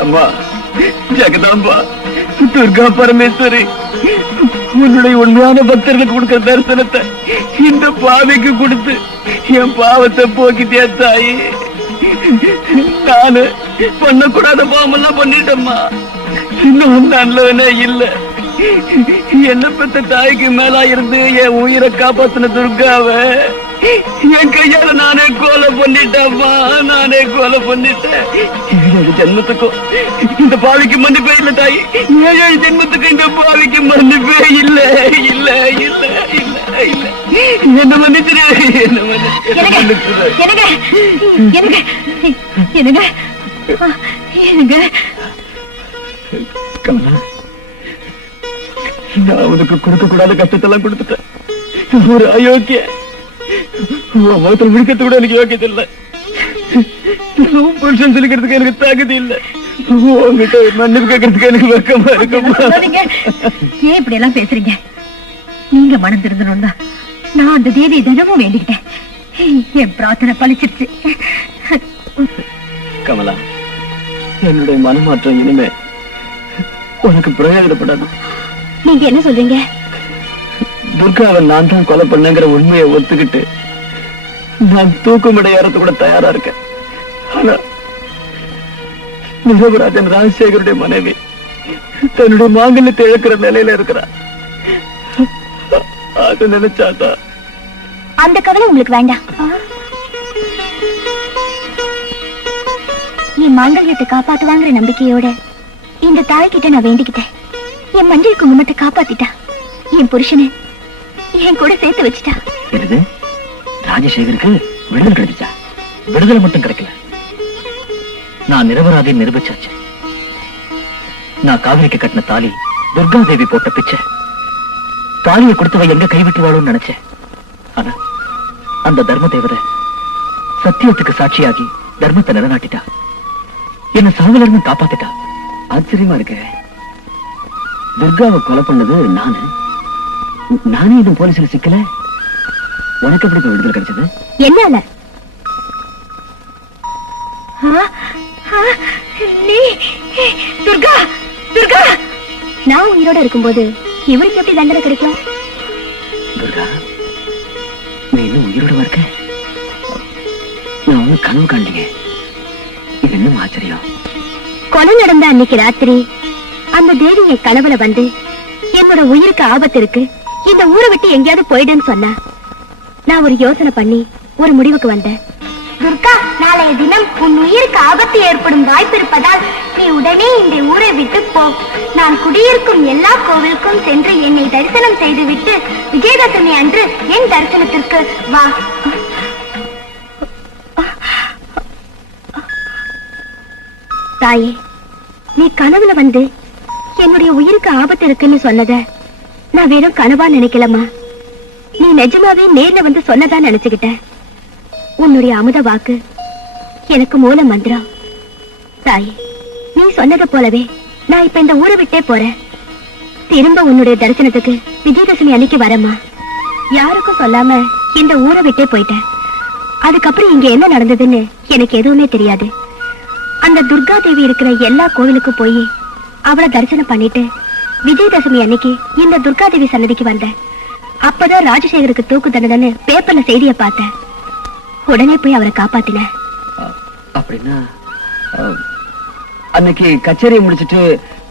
அம்மா, ஜெகதாம்பா, துர்கா பரமேஸ்வரி, உன்னுடைய உண்மையான பக்தர்களுக்கு கொடுக்கிற தரிசனத்தை இந்த பாவிக்கு கொடுத்து என் பாவத்தை போக்கிட்டே தாயி. நானு பண்ணக்கூடாத பாவமெல்லாம் பண்ணிட்டேம்மா. இன்னும் நல்லவனே இல்ல. என்ன பெத்த தாய்க்கு மேலா இருந்து என் உயிரை காப்பாத்தின துர்காவை என் கையால நானே கொலை பண்ணிட்டேம்மா. நானே கொலை பண்ணிட்டேன். 7 ஜென்மத்துக்கும் இந்த பாவிக்கு மன்னிப்பே இல்ல தாய். 7 ஜென்மத்துக்கு இந்த பாவிக்கு மன்னிப்பே இல்ல. இல்ல இல்ல இல்ல இல்ல. என்ன மன்னிச்சிரு. என்ன மன்னிச்சிரு. கமலா, நான் உனக்கு கொடுக்க கூடாத கஷ்டத்தெல்லாம் கொடுத்துட்டேன். ஒரு அயோக்கிய. முகத்தில் விழிக்கிறது கூட எனக்கு யோக்கியது இல்ல. புருஷன் சொல்லிக்கிறதுக்கு எனக்கு தகுதி இல்ல. உங்ககிட்ட மன்னிப்பு கேட்கறதுக்கு எனக்கு வெக்கமா இருக்குமா? ஏன் இப்படி எல்லாம் பேசுறீங்க? நீங்க மனம் திருந்தணும் தான் நான் அந்த தேதியை தினமும் வேண்டிக்கிட்டேன். என் பிரார்த்தனை பழிச்சிருச்சு. கமலா, என்னுடைய மனமாற்றம் இனிமே உனக்கு பிரயோஜனப்படாது. நீங்க என்ன சொல்றீங்க? துர்காவை நான் தான் கொலை பண்ணேங்கிற உண்மையை ஒத்துக்கிட்டு நான் தூக்குமிட ஏறது கூட தயாரா இருக்கேன். ஆனா நிரபராஜன் ராஜசேகருடைய மனைவி தன்னுடைய மாங்கல்யத்தை இழக்கிற நிலையில இருக்கிறார். அது நினைச்சாதான். அந்த கவலை உங்களுக்கு வேண்டாம். என் மாங்கல்யத்தை காப்பாத்துவாங்கிற நம்பிக்கையோட இந்த தாய்கிட்ட நான் வேண்டிக்கிட்டேன். என் மஞ்சள் குங்குமத்தை காப்பாத்திட்டா. என் புருஷனை என் கூட சேர்த்து வச்சுட்டா. என்னது, ராஜசேகருக்கு விடுதலை கிடைச்சா? விடுதலை மட்டும் கிடைக்கல, நான் நிரபராதி நிரூபிச்சாச்சு. நான் காவிரிக்கு கட்டின தாலி துர்கா தேவி போட்ட பிச்சை. தாலியை கொடுத்தவ எங்க கைவிட்டுவாளுன்னு நினைச்சேன். ஆனா அந்த தர்ம தேவதை சத்தியத்துக்கு சாட்சியாகி தர்மத்தை நிலைநாட்டிட்டா. என்ன சாவுல இருந்து காப்பாத்திட்டா. ஆச்சரியமா இருக்க. துர்காவை கொலை பண்ணது நானே இது போலீஸ்ல சிக்கல. உனக்கு எப்படி இப்ப விடுதலை கிடைச்சது? என்னால? துர்கா, துர்கா, நான் உயிரோட இருக்கும்போது இவருக்கு எப்படி தண்டனை கிடைக்கும்? துர்கா, நான் இன்னும் உயிரோட இருக்க. நான் ஒண்ணு கனவு காண்லீங்க. இது இன்னும் ஆச்சரியம். கொலை நடந்த அன்னைக்கு ராத்திரி அந்த தேவி என் கனவுல வந்து என்னோட உயிருக்கு ஆபத்து இருக்கு, இந்த ஊரை விட்டு எங்கேயாவது போயிடுன்னு சொன்னா. நான் ஒரு யோசனை பண்ணி ஒரு முடிவுக்கு வந்தேன். துர்கா, நாளைய தினம் உன் உயிருக்கு ஆபத்து ஏற்படும் வாய்ப்பு இருப்பதால் நீ உடனே இந்த ஊரை விட்டு போ. நான் குடியிருக்கும் எல்லா கோவிலுக்கும் சென்று என்னை தரிசனம் செய்துவிட்டு விஜயதசமி அன்று என் தரிசனத்திற்கு வா. தாயே, நீ கனவுல வந்து என்னுடைய உயிருக்கு ஆபத்து இருக்குன்னு சொன்னத நான் வெறும் கனவா நினைக்கலமா. நீ நிஜமாவே நேர்ல வந்து சொன்னதா நினைச்சுக்கிட்ட. உன்னுடைய அமுத வாக்கு எனக்கு மூல மந்திரம். தாயே, நீ சொன்னதை போலவே நான் இப்ப இந்த ஊரை விட்டே போறேன். திரும்ப உன்னுடைய தரிசனத்துக்கு விஜயதசமி அன்னைக்கு வரமா. யாருக்கும் சொல்லாம இந்த ஊரை விட்டே போயிட்டேன். அதுக்கப்புறம் இங்க என்ன நடந்ததுன்னு எனக்கு எதுவுமே தெரியாது. அந்த துர்கா தேவி இருக்கிற எல்லா கோவிலுக்கும் போய் அவளை தரிசனம் பண்ணிட்டு விஜயதசமி அன்னைக்கு இந்த துர்கா தேவி சன்னதிக்கு வந்தேன். அப்பதான் ராஜசேகருக்கு தூக்கு தண்டனைன்னு பேப்பர்ல செய்தியை பார்த்தேன். உடனே போய் அவரை காப்பாத்தினேன். அப்படின்னா அன்னைக்கு கச்சேரியை முடிச்சிட்டு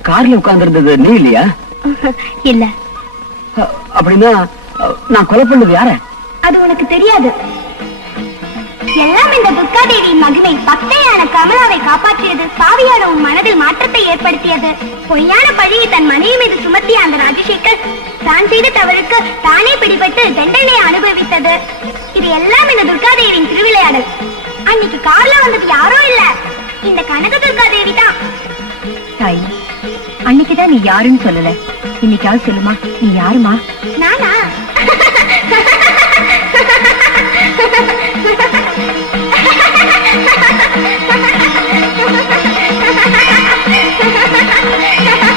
கார்ல உட்கார்ந்து இருந்தது நீ இல்லையா? இல்ல. அப்படின்னா நான் கொலை பண்ணது யார? அது உனக்கு தெரியாது. எல்லாம் இந்த துர்கா தேவியின் மகிமை. பக்தையான கமலாவை காப்பாற்றியது, பாவியான உன் மனதில் மாற்றத்தை ஏற்படுத்தியது. பொய்யான பழியை தன் மனைவி மீது சுமத்திய அந்த ராஜசேகர் தான் செய்த தவறுக்கு தானே பிடிபட்டு தண்டனையை அனுபவித்தது. இது எல்லாம் இந்த துர்கா தேவியின் திருவிளையாடல். அன்னைக்கு கார்ல வந்தது யாரோ இல்ல, இந்த கனக துர்கா தேவி தான். தாய், அன்னைக்குதான் நீ யாருன்னு சொல்லல, இன்னைக்காவது சொல்லுமா, நீ யாருமா? நானா? Ha ha ha ha!